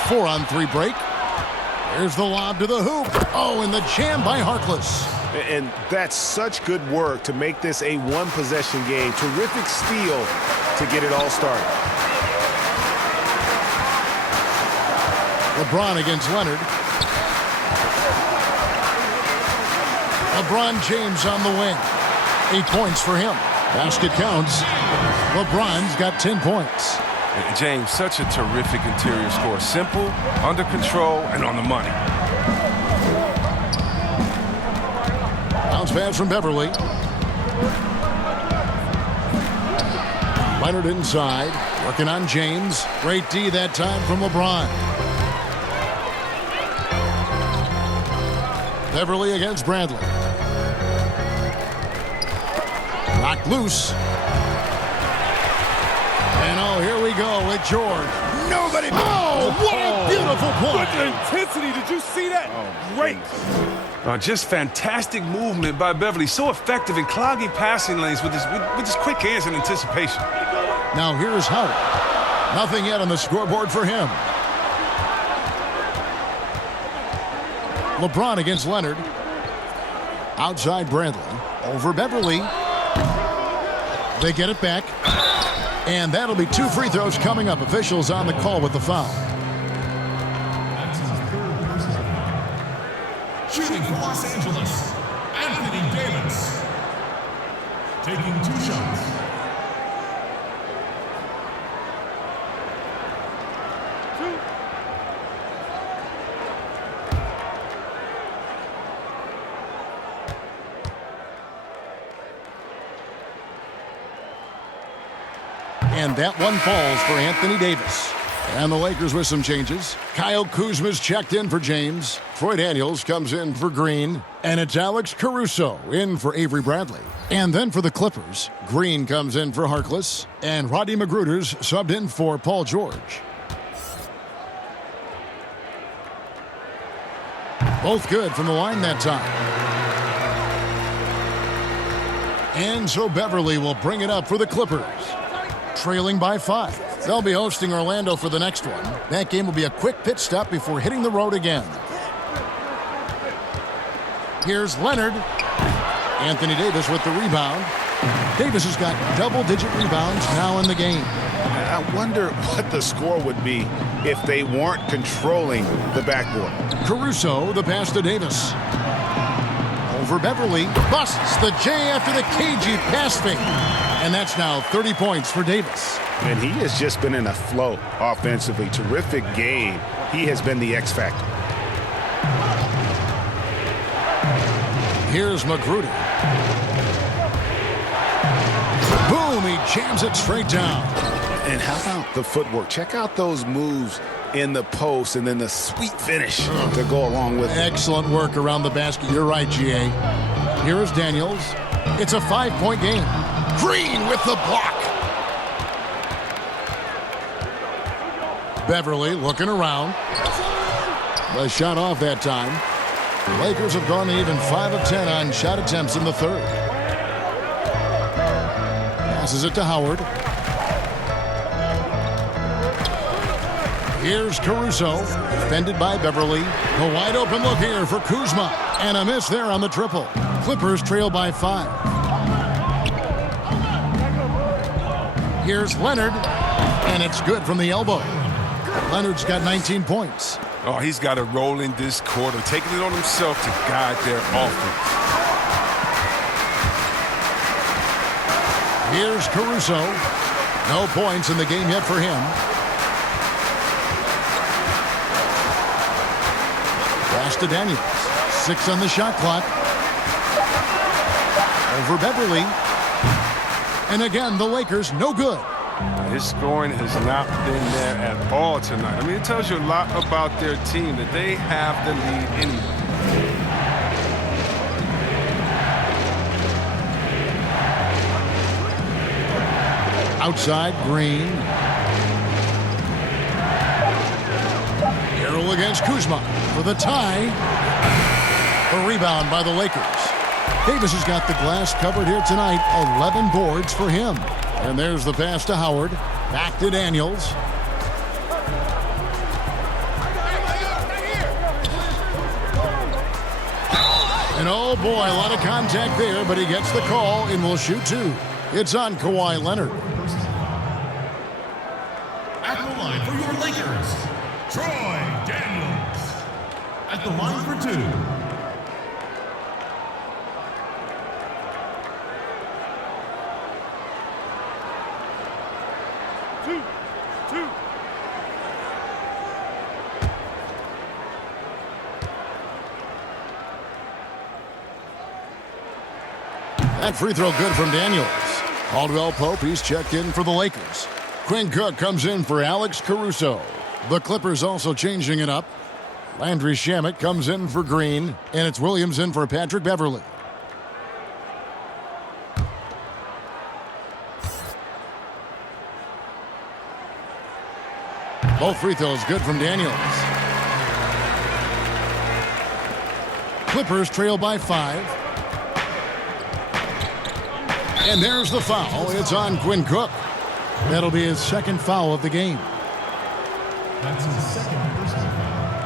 4-on-3 break. There's the lob to the hoop. Oh, and the jam by Harkless. And that's such good work to make this a one-possession game. Terrific steal to get it all started. LeBron against Leonard. LeBron James on the wing. 8 points for him. Basket counts. LeBron's got 10 points. James, such a terrific interior scorer. Simple, under control, and on the money. Bounce pass from Beverly. Leonard inside, working on James. Great D that time from LeBron. Beverly against Bradley. Knocked loose. And oh, here we go with George. Nobody. Oh, what a beautiful play. With the intensity, did you see that? Great. Just fantastic movement by Beverly. So effective in clogging passing lanes with his quick hands and anticipation. Now here's Howard. Nothing yet on the scoreboard for him. LeBron against Leonard. Outside Bradley. Over Beverly. They get it back. And that'll be 2 free throws coming up. Officials on the call with the foul. Shooting for Los Angeles, Anthony Davis. Taking 2 shots. And that one falls for Anthony Davis. And the Lakers with some changes. Kyle Kuzma's checked in for James. Troy Daniels comes in for Green. And it's Alex Caruso in for Avery Bradley. And then for the Clippers, Green comes in for Harkless. And Rodney McGruder's subbed in for Paul George. Both good from the line that time. And so Beverly will bring it up for the Clippers. Trailing by 5. They'll be hosting Orlando for the next one. That game will be a quick pit stop before hitting the road again. Here's Leonard. Anthony Davis with the rebound. Davis has got double-digit rebounds now in the game. I wonder what the score would be if they weren't controlling the backboard. Caruso, the pass to Davis. Over Beverly. Busts the J after the cagey pass fake. And that's now 30 points for Davis. And he has just been in a flow offensively. Terrific game. He has been the X factor. Here's McGruder. Boom, he jams it straight down. And how about the footwork? Check out those moves in the post and then the sweet finish to go along with it. Excellent work around the basket. You're right, G.A. Here is Daniels. It's a 5-point game. Green with the block. Beverly looking around. The shot off that time. Lakers have gone even 5 of 10 on shot attempts in the third. Passes it to Howard. Here's Caruso, defended by Beverly. A wide open look here for Kuzma. And a miss there on the triple. Clippers trail by 5. Here's Leonard. And it's good from the elbow. Leonard's got 19 points. Oh, he's got to roll in this quarter, taking it on himself to guide their offense. Here's Caruso. No points in the game yet for him. Pass to Daniels. 6 on the shot clock. Over Beverly. And again, the Lakers no good. His scoring has not been there at all tonight. I mean, it tells you a lot about their team that they have the lead anyway. Outside, Green. Harrell against Kuzma for the tie. A rebound by the Lakers. Davis has got the glass covered here tonight. 11 boards for him. And there's the pass to Howard. Back to Daniels. And oh boy, a lot of contact there, but he gets the call and will shoot 2. It's on Kawhi Leonard. At the line for your Lakers, Troy Daniels. At the line for 2. That free throw good from Daniels. Caldwell Pope, he's checked in for the Lakers. Quinn Cook comes in for Alex Caruso. The Clippers also changing it up. Landry Shamet comes in for Green, and it's Williams in for Patrick Beverly. Both free throws good from Daniels. Clippers trail by 5. And there's the foul. It's on Quinn Cook. That'll be his second foul of the game. That's his second personal foul.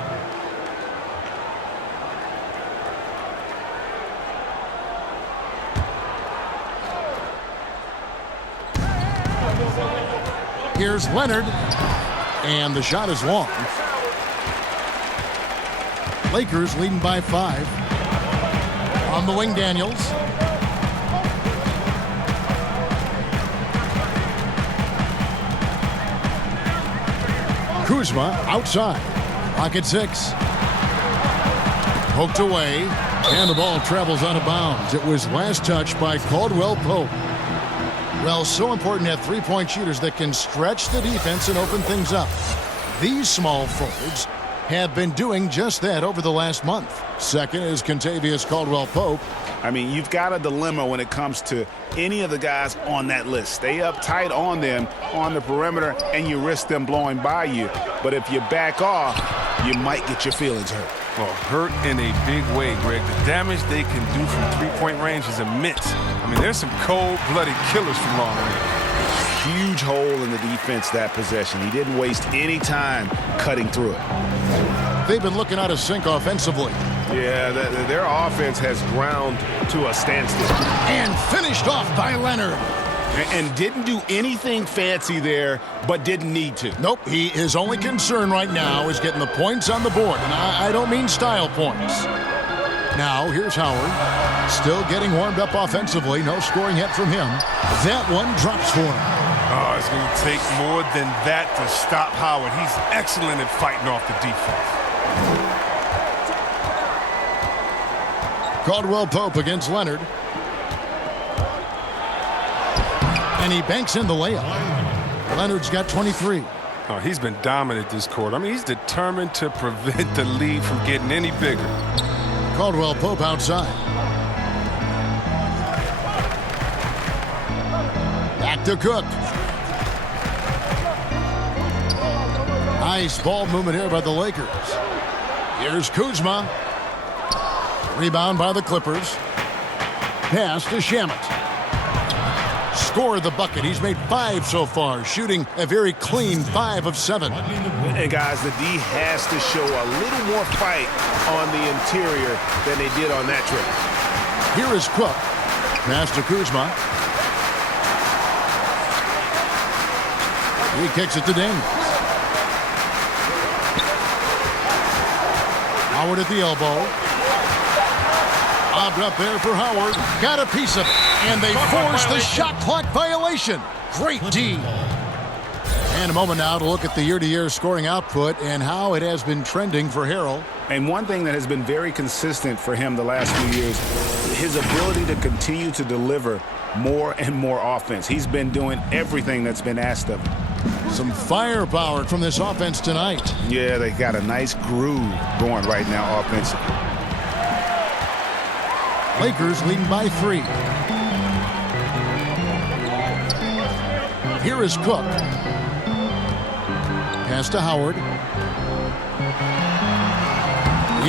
Here's Leonard. And the shot is long. Lakers leading by 5. On the wing, Daniels. Kuzma outside. Pocket 6. Poked away. And the ball travels out of bounds. It was last touched by Caldwell Pope. Well, so important to have three-point shooters that can stretch the defense and open things up. These small forwards have been doing just that over the last month. Second is Kentavious Caldwell-Pope. I mean, you've got a dilemma when it comes to any of the guys on that list. Stay up tight on them on the perimeter, and you risk them blowing by you. But if you back off, you might get your feelings hurt. Well, hurt in a big way, Greg. The damage they can do from three-point range is immense. I mean, there's some cold-blooded killers from long range. Huge hole in the defense that possession. He didn't waste any time cutting through it. They've been looking out of sync offensively. Yeah, their offense has ground to a standstill. And finished off by Leonard. And didn't do anything fancy there, but didn't need to. Nope, his only concern right now is getting the points on the board. And I don't mean style points. Now, here's Howard. Still getting warmed up offensively. No scoring yet from him. That one drops for him. Oh, it's going to take more than that to stop Howard. He's excellent at fighting off the defense. Caldwell Pope against Leonard. And he banks in the layup. Leonard's got 23. Oh, he's been dominant this quarter. I mean, he's determined to prevent the lead from getting any bigger. Caldwell Pope outside. Back to Cook. Nice ball movement here by the Lakers. Here's Kuzma. Rebound by the Clippers. Pass to Shamet. Scored the bucket. He's made 5 so far, shooting a very clean 5 of 7. And guys, the D has to show a little more fight on the interior than they did on that trip. Here is Cook. Pass to Kuzma. He kicks it to Daniels. Howard at the elbow. Lobbed up there for Howard. Got a piece of it. And they force the shot clock violation. Great D. And a moment now to look at the year-to-year scoring output and how it has been trending for Harrell. And one thing that has been very consistent for him the last few years, his ability to continue to deliver more and more offense. He's been doing everything that's been asked of him. Some firepower from this offense tonight. Yeah, they got a nice groove going right now offensively. Lakers leading by 3. Here is Cook. Pass to Howard.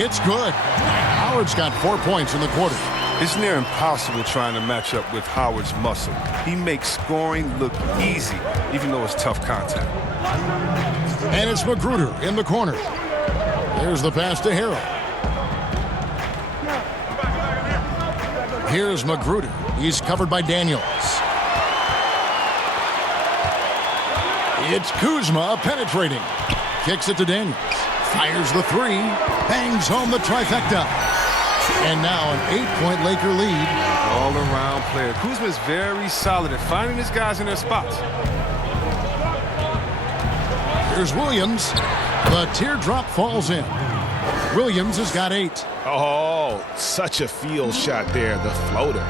It's good. Howard's got 4 points in the quarter. It's near impossible trying to match up with Howard's muscle. He makes scoring look easy, even though it's tough contact. And it's Magruder in the corner. There's the pass to Harrell. Here's Magruder. He's covered by Daniels. It's Kuzma penetrating. Kicks it to Daniels. Fires the 3. Bangs home the trifecta. And now an 8-point Laker lead. All-around player. Kuzma is very solid at finding his guys in their spots. Here's Williams. The teardrop falls in. Williams has got 8. Oh, such a field shot there, the floater.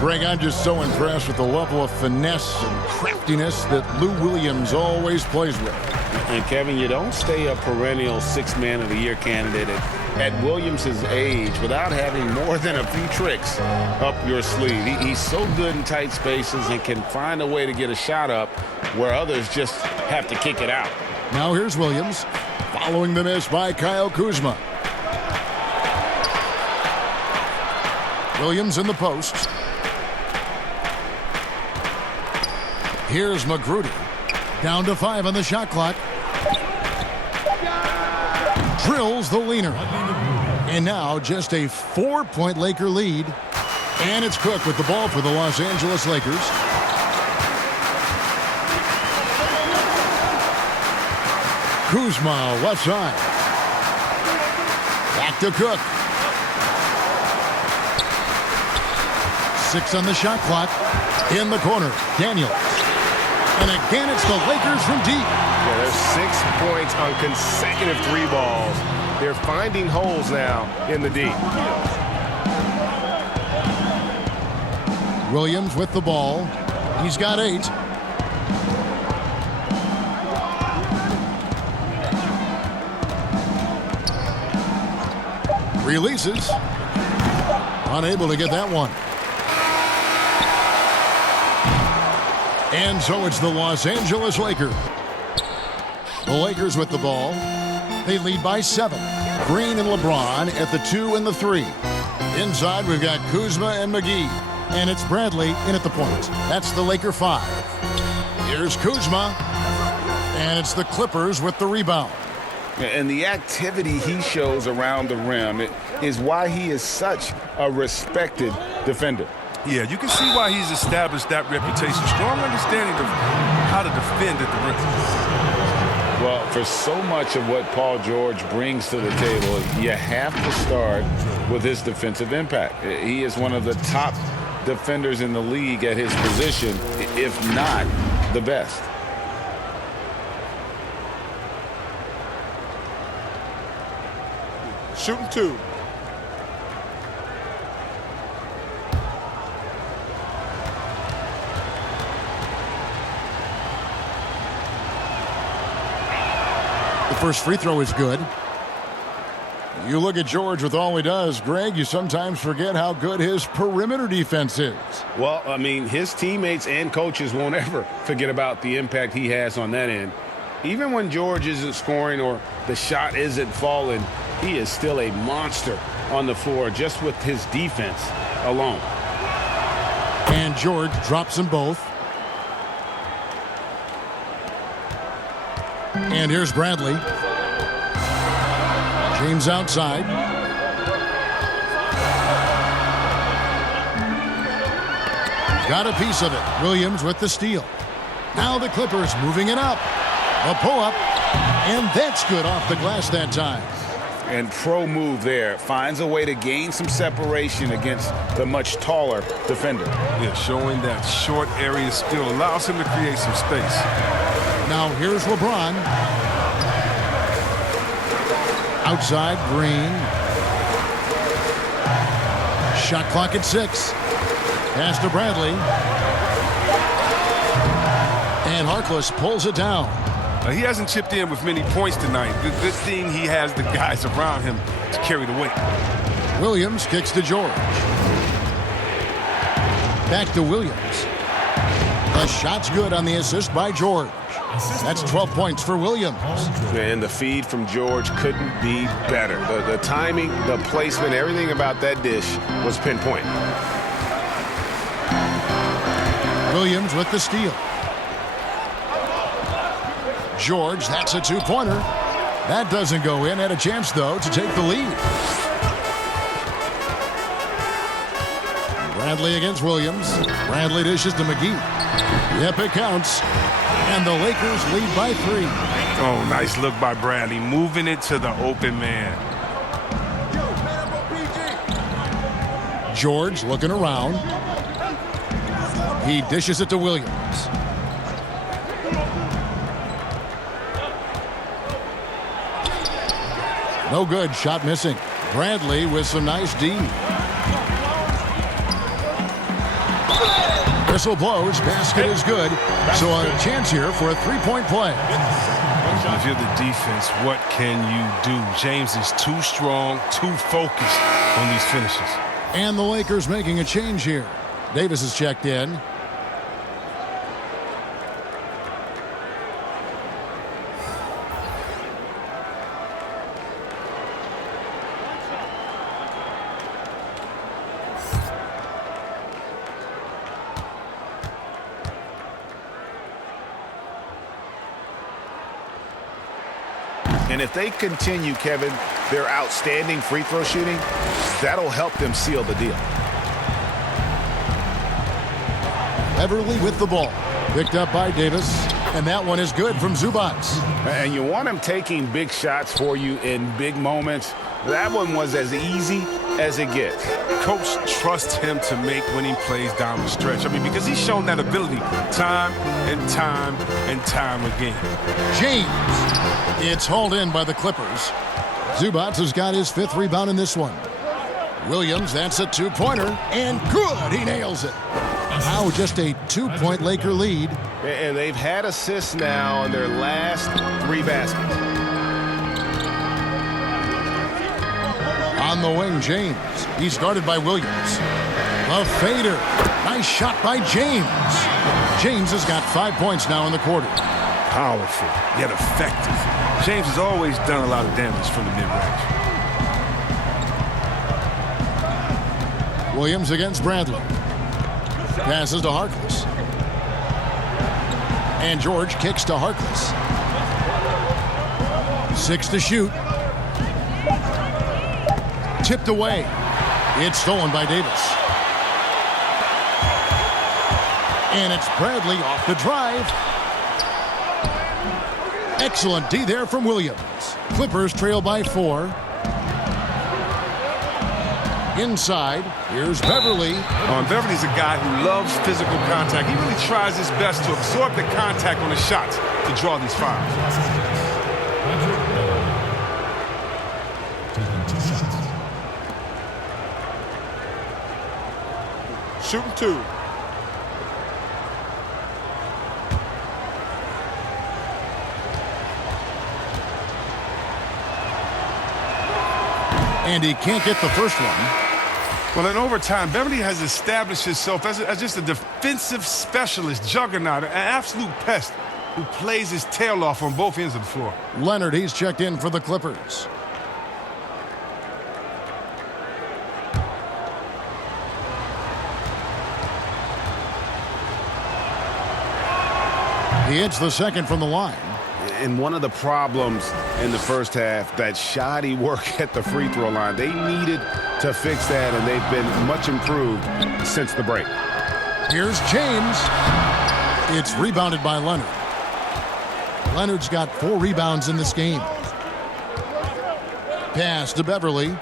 Greg, I'm just so impressed with the level of finesse and craftiness that Lou Williams always plays with. And Kevin, you don't stay a perennial 6th Man of the Year candidate at Williams' age without having more than a few tricks up your sleeve. He's so good in tight spaces and can find a way to get a shot up where others just have to kick it out. Now here's Williams, following the miss by Kyle Kuzma. Williams in the post. Here's Magruder. Down to 5 on the shot clock. Drills the leaner. And now just a 4-point Laker lead. And it's Cook with the ball for the Los Angeles Lakers. Kuzma left side. Back to Cook. 6 on the shot clock. In the corner, Daniels. And again, it's the Lakers from deep. Yeah, there's 6 points on consecutive 3 balls. They're finding holes now in the D. Williams with the ball. He's got 8. Releases. Unable to get that one. And so it's the Los Angeles Lakers. The Lakers with the ball. They lead by 7. Green and LeBron at the 2 and the 3. Inside, we've got Kuzma and McGee. And it's Bradley in at the point. That's the Laker 5. Here's Kuzma. And it's the Clippers with the rebound. And the activity he shows around the rim is why he is such a respected defender. Yeah, you can see why he's established that reputation. Strong understanding of how to defend at the rim. Well, for so much of what Paul George brings to the table, you have to start with his defensive impact. He is one of the top defenders in the league at his position, if not the best. Shooting 2. First free throw is good. You look at George with all he does, Greg, you sometimes forget how good his perimeter defense is. Well, I mean, his teammates and coaches won't ever forget about the impact he has on that end. Even when George isn't scoring or the shot isn't falling, he is still a monster on the floor just with his defense alone. And George drops them both. And here's Bradley. James outside. Got a piece of it. Williams with the steal. Now the Clippers moving it up. A pull-up. And that's good off the glass that time. And pro move there. Finds a way to gain some separation against the much taller defender. Yeah, showing that short area skill allows him to create some space. Now here's LeBron. Outside, Green. Shot clock at 6. Pass to Bradley. And Harkless pulls it down. He hasn't chipped in with many points tonight. The good thing he has the guys around him to carry the weight. Williams kicks to George. Back to Williams. The shot's good on the assist by George. That's 12 points for Williams. And the feed from George couldn't be better. The timing, the placement, everything about that dish was pinpoint. Williams with the steal. George, that's a two-pointer. That doesn't go in. Had a chance, though, to take the lead. Bradley against Williams. Bradley dishes to McGee. Yep, it counts. And the Lakers lead by 3. Oh, nice look by Bradley, moving it to the open man. George looking around. He dishes it to Williams. No good. Shot missing. Bradley with some nice D. Whistle blows. Basket is good. So a chance here for a three-point play. If you're the defense, what can you do? James is too strong, too focused on these finishes. And the Lakers making a change here. Davis is checked in. And if they continue, Kevin, their outstanding free throw shooting, that'll help them seal the deal. Beverly with the ball. Picked up by Davis. And that one is good from Zubac. And you want him taking big shots for you in big moments. That one was as easy as it gets. Coach trusts him to make winning plays down the stretch. I mean, because he's shown that ability time and time and time again. James. It's hauled in by the Clippers. Zubac has got his 5th rebound in this one. Williams, that's a two-pointer. And good. He nails it. Now just a 2-point Laker lead. And they've had assists now in their last 3 baskets. On the wing, James. He's guarded by Williams. A fader. Nice shot by James. James has got 5 points now in the quarter. Powerful, yet effective. James has always done a lot of damage from the mid-range. Williams against Bradley. Passes to Harkless. And George kicks to Harkless. 6 to shoot. Tipped away. It's stolen by Davis. And it's Bradley off the drive. Excellent D there from Williams. Clippers trail by 4. Inside, here's Beverly. Beverly's a guy who loves physical contact. He really tries his best to absorb the contact on his shots to draw these fouls. Shooting 2. And he can't get the first one. Well, in overtime, Beverly has established himself as just a defensive specialist, juggernaut, an absolute pest who plays his tail off on both ends of the floor. Leonard, he's checked in for the Clippers. He hits the second from the line. And one of the problems in the first half, that shoddy work at the free throw line. They needed to fix that, and they've been much improved since the break. Here's James. It's rebounded by Leonard. Leonard's got 4 rebounds in this game. Pass to Beverly.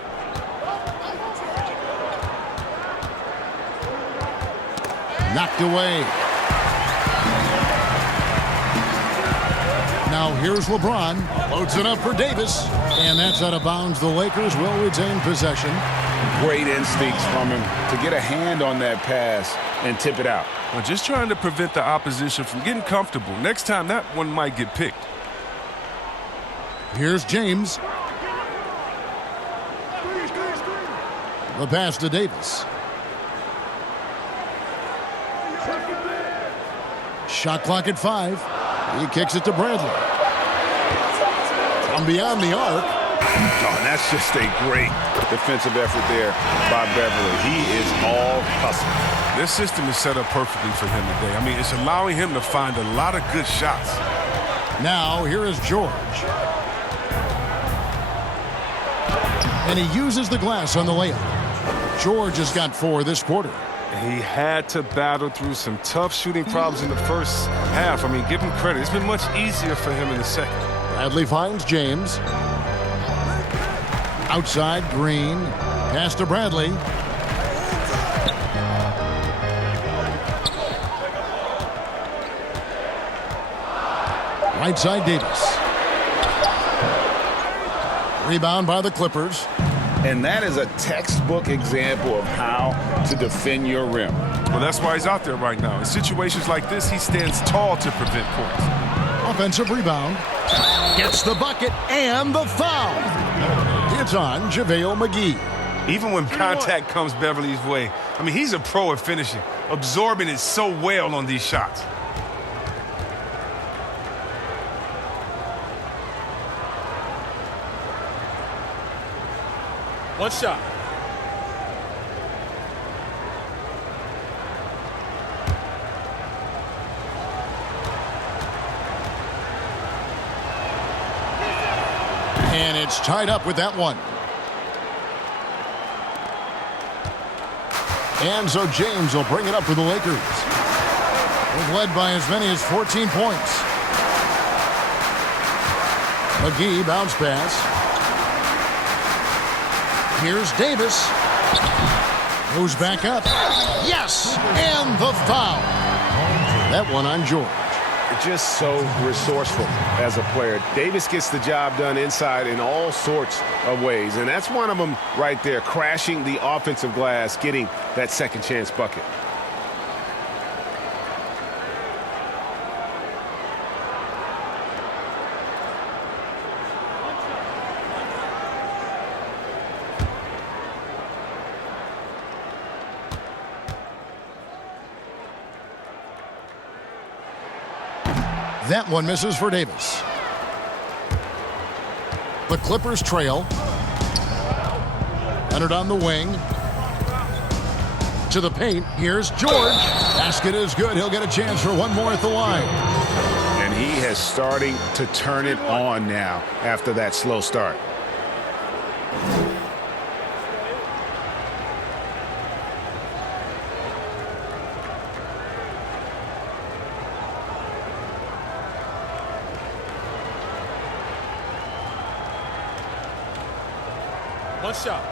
Knocked away. Now here's LeBron. Loads it up for Davis. And that's out of bounds. The Lakers will retain possession. Great instincts from him to get a hand on that pass and tip it out. Well, just trying to prevent the opposition from getting comfortable. Next time, that one might get picked. Here's James. The pass to Davis. Shot clock at 5. He kicks it to Bradley. From beyond the arc. Oh, and that's just a great defensive effort there by Beverly. He is all hustle. This system is set up perfectly for him today. I mean, it's allowing him to find a lot of good shots. Now, here is George. And he uses the glass on the layup. George has got 4 this quarter. He had to battle through some tough shooting problems in the first half. I mean, give him credit. It's been much easier for him in the second. Bradley finds James. Outside, Green. Pass to Bradley. Right side, Davis. Rebound by the Clippers. And that is a textbook example of how to defend your rim. Well, that's why he's out there right now. In situations like this, he stands tall to prevent points. Offensive rebound. Gets the bucket and the foul. It's on JaVale McGee. Even when contact comes Beverly's way, I mean, he's a pro at finishing, absorbing it so well on these shots. One shot. And it's tied up with that one. And so James will bring it up for the Lakers. They've led by as many as 14 points. McGee bounce pass. Here's Davis. Moves back up. Yes! And the foul. That one on George. Just so resourceful as a player. Davis gets the job done inside in all sorts of ways. And that's one of them right there, crashing the offensive glass, getting that second chance bucket. That one misses for Davis. The Clippers trail. Leonard on the wing. To the paint. Here's George. Basket is good. He'll get a chance for one more at the line. And he has starting to turn it on now after that slow start. One shot.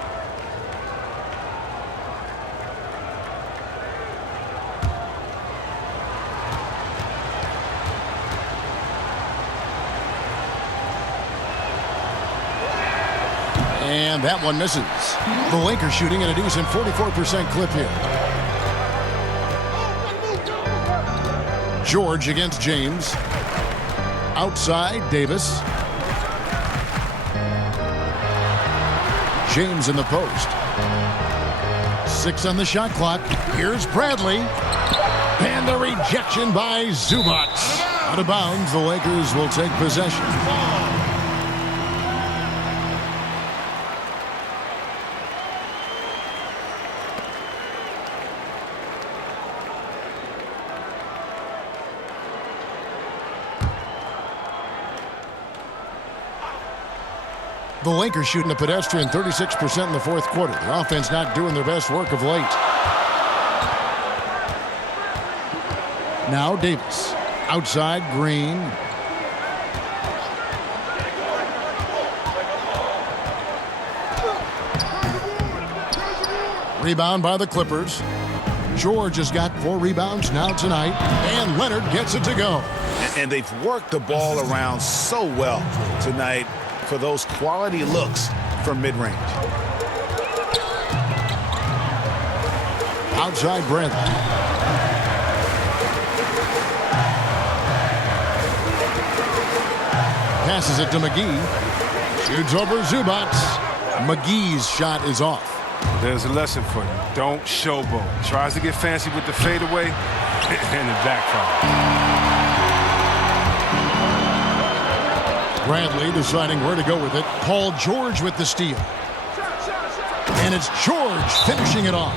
And that one misses. The Lakers shooting at a decent 44% clip here. George against James. Outside, Davis. James in the post. 6 on the shot clock. Here's Bradley. And the rejection by Zubac. Out of bounds, the Lakers will take possession. The Lakers shooting a pedestrian 36% in the fourth quarter. The offense not doing their best work of late. Now Davis. Outside, Green. Rebound by the Clippers. George has got 4 rebounds now tonight. And Leonard gets it to go. And they've worked the ball around so well tonight for those quality looks from mid-range. Outside Bradley. Passes it to McGee. Shoots over Zubac. McGee's shot is off. There's a lesson for you. Don't showboat. Tries to get fancy with the fadeaway, and it backfires. Bradley deciding where to go with it. Paul George with the steal. And it's George finishing it off.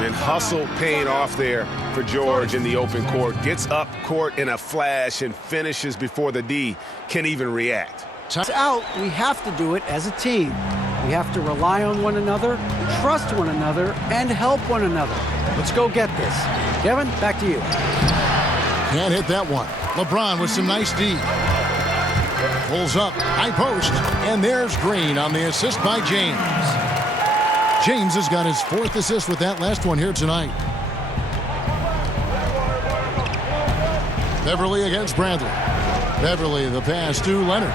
And hustle paying off there for George in the open court. Gets up court in a flash and finishes before the D can even react. It's out. We have to do it as a team. We have to rely on one another, trust one another, and help one another. Let's go get this. Kevin, back to you. Can't hit that one. LeBron with some nice D. Pulls up, high post, and there's Green on the assist by James. James has got his 4th assist with that last one here tonight. Beverly against Bradley. Beverly, the pass to Leonard.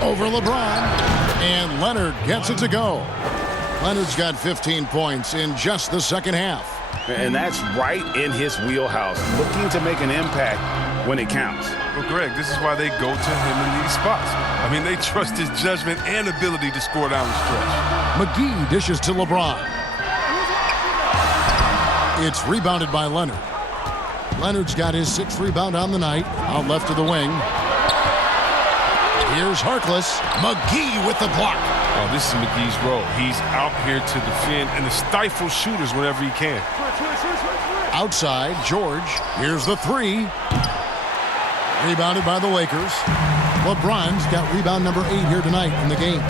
Over LeBron, and Leonard gets it to go. Leonard's got 15 points in just the second half. And that's right in his wheelhouse, looking to make an impact when it counts. Well, Greg, this is why they go to him in these spots. I mean, they trust his judgment and ability to score down the stretch. McGee dishes to LeBron. It's rebounded by Leonard. Leonard's got his 6th rebound on the night, out left of the wing. Here's Harkless. McGee with the block. Oh, this is McGee's role. He's out here to defend and to stifle shooters whenever he can. Outside, George. Here's the 3. Rebounded by the Lakers. LeBron's got rebound number 8 here tonight in the game.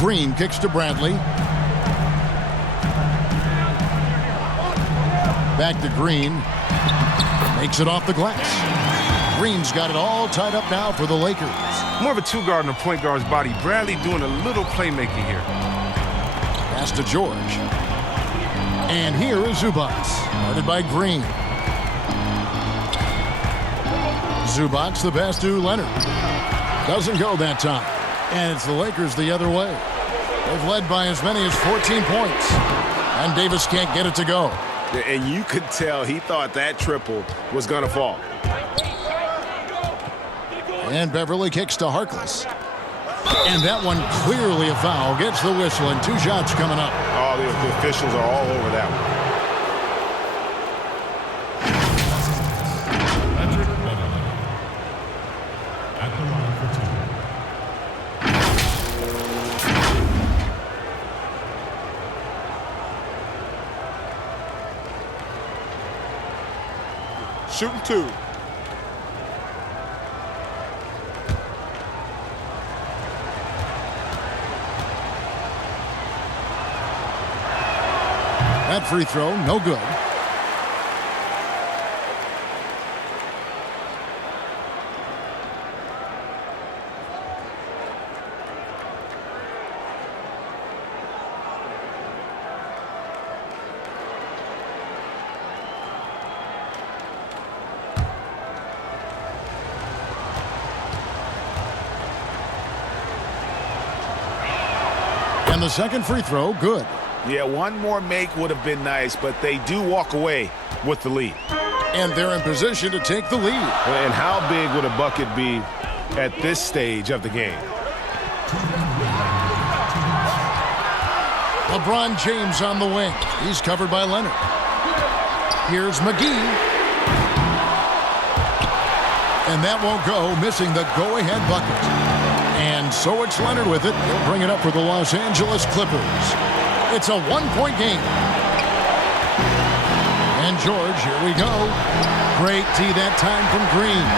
Green kicks to Bradley. Back to Green. Makes it off the glass. Green's got it all tied up now for the Lakers. More of a two-guard in a point guard's body. Bradley doing a little playmaking here. Pass to George. And here is Zubac. Guarded by Green. Zubac the pass to Leonard. Doesn't go that time. And it's the Lakers the other way. They've led by as many as 14 points. And Davis can't get it to go. And you could tell he thought that triple was going to fall. And Beverly kicks to Harkless. And that one clearly a foul. Gets the whistle and 2 shots coming up. Oh, the officials are all over that one. Patrick Beverly at the line for 2. Shooting 2. That free throw, no good. And the second free throw, good. Yeah, one more make would have been nice, but they do walk away with the lead. and they're in position to take the lead. And how big would a bucket be at this stage of the game? LeBron James on the wing. He's covered by Leonard. Here's McGee. And that won't go, missing the go-ahead bucket. And so it's Leonard with it. He'll bring it up for the Los Angeles Clippers. It's a one-point game. And George, here we go. Great tee that time from Green.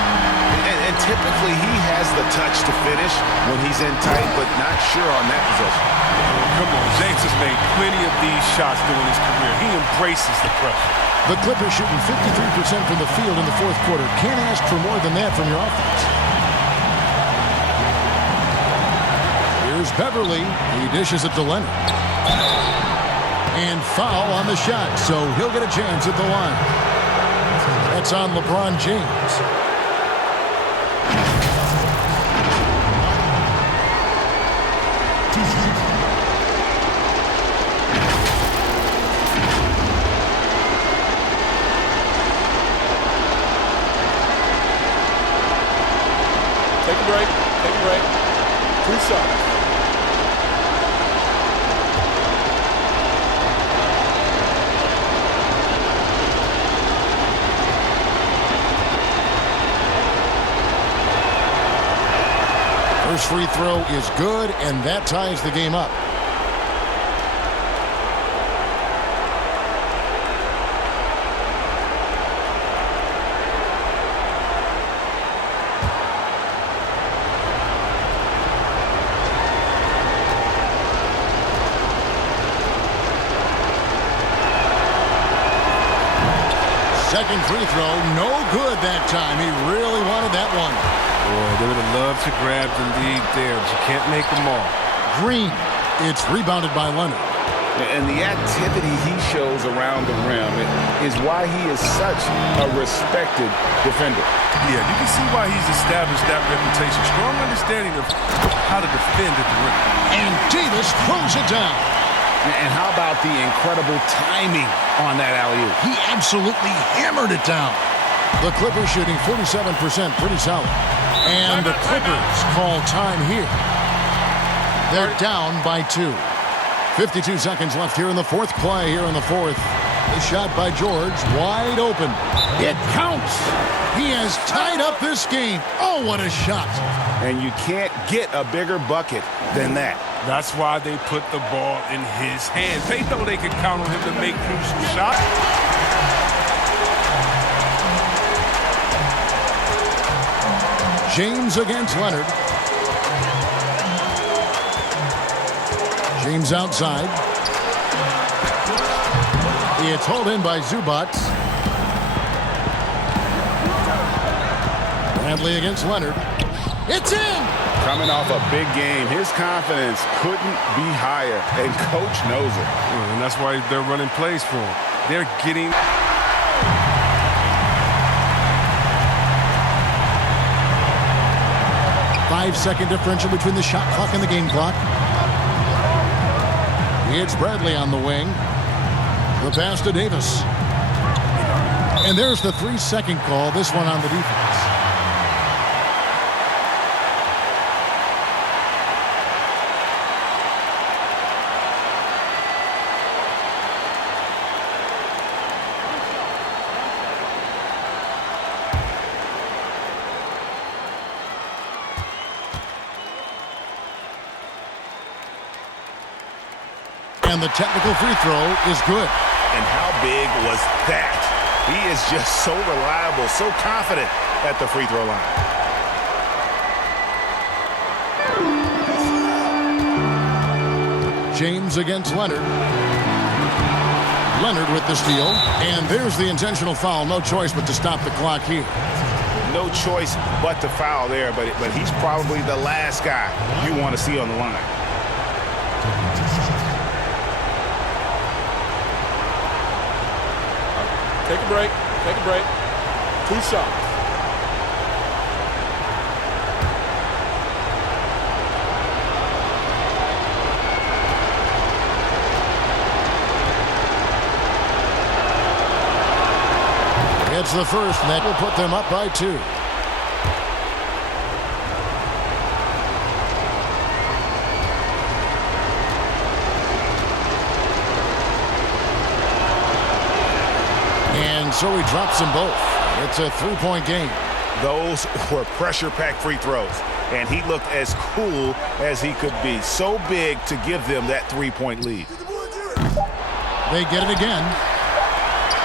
And typically he has the touch to finish when he's in tight, but not sure on that possession. Come on, James has made plenty of these shots during his career. He embraces the pressure. The Clippers shooting 53% from the field in the fourth quarter. Can't ask for more than that from your offense. Here's Beverly. He dishes it to Leonard. And foul on the shot, so he'll get a chance at the line. That's on LeBron James. Take a break. Take a break. 2 shots. First free throw is good, and that ties the game up. Second free throw, no good that time. He really wanted that one. Boy, they would have loved to grab the lead there, but you can't make them all. Green. It's rebounded by Leonard. And the activity he shows around the rim is why he is such a respected defender. Yeah, you can see why he's established that reputation. Strong understanding of how to defend at the rim. And Davis throws it down. And how about the incredible timing on that alley-oop? He absolutely hammered it down. The Clippers shooting 47%, pretty solid. And the Clippers call time here. They're down by 2. 52 seconds left here in the fourth play here in the fourth. The shot by George, wide open. It counts. He has tied up this game. Oh, what a shot. And you can't get a bigger bucket than that. That's why they put the ball in his hands. They know they can count on him to make crucial shots. James against Leonard. James outside. It's hauled in by Zubac. Bradley against Leonard. It's in! Coming off a big game, his confidence couldn't be higher, and coach knows it. And that's why they're running plays for him. They're getting... Five-second differential between the shot clock and the game clock. It's Bradley on the wing. The pass to Davis. And there's the 3-second call, this one on the defense. And the technical free throw is good. And how big was that? He is just so reliable, so confident at the free throw line. James against Leonard. Leonard with the steal. And there's the intentional foul. No choice but to stop the clock here. No choice but to foul there, but he's probably the last guy you want to see on the line. Take a break. Take a break. 2 shots. It's scores the first, and that will put them up by 2. And so he drops them both. It's a 3-point game. Those were pressure-packed free throws, and he looked as cool as he could be. So big to give them that 3-point lead. They get it again.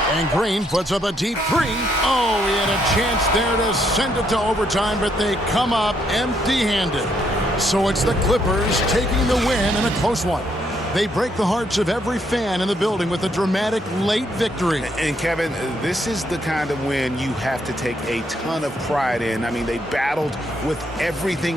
And Green puts up a deep 3. Oh, he had a chance there to send it to overtime, but they come up empty-handed. So it's the Clippers taking the win in a close one. They break the hearts of every fan in the building with a dramatic late victory. And Kevin, this is the kind of win you have to take a ton of pride in. I mean, they battled with everything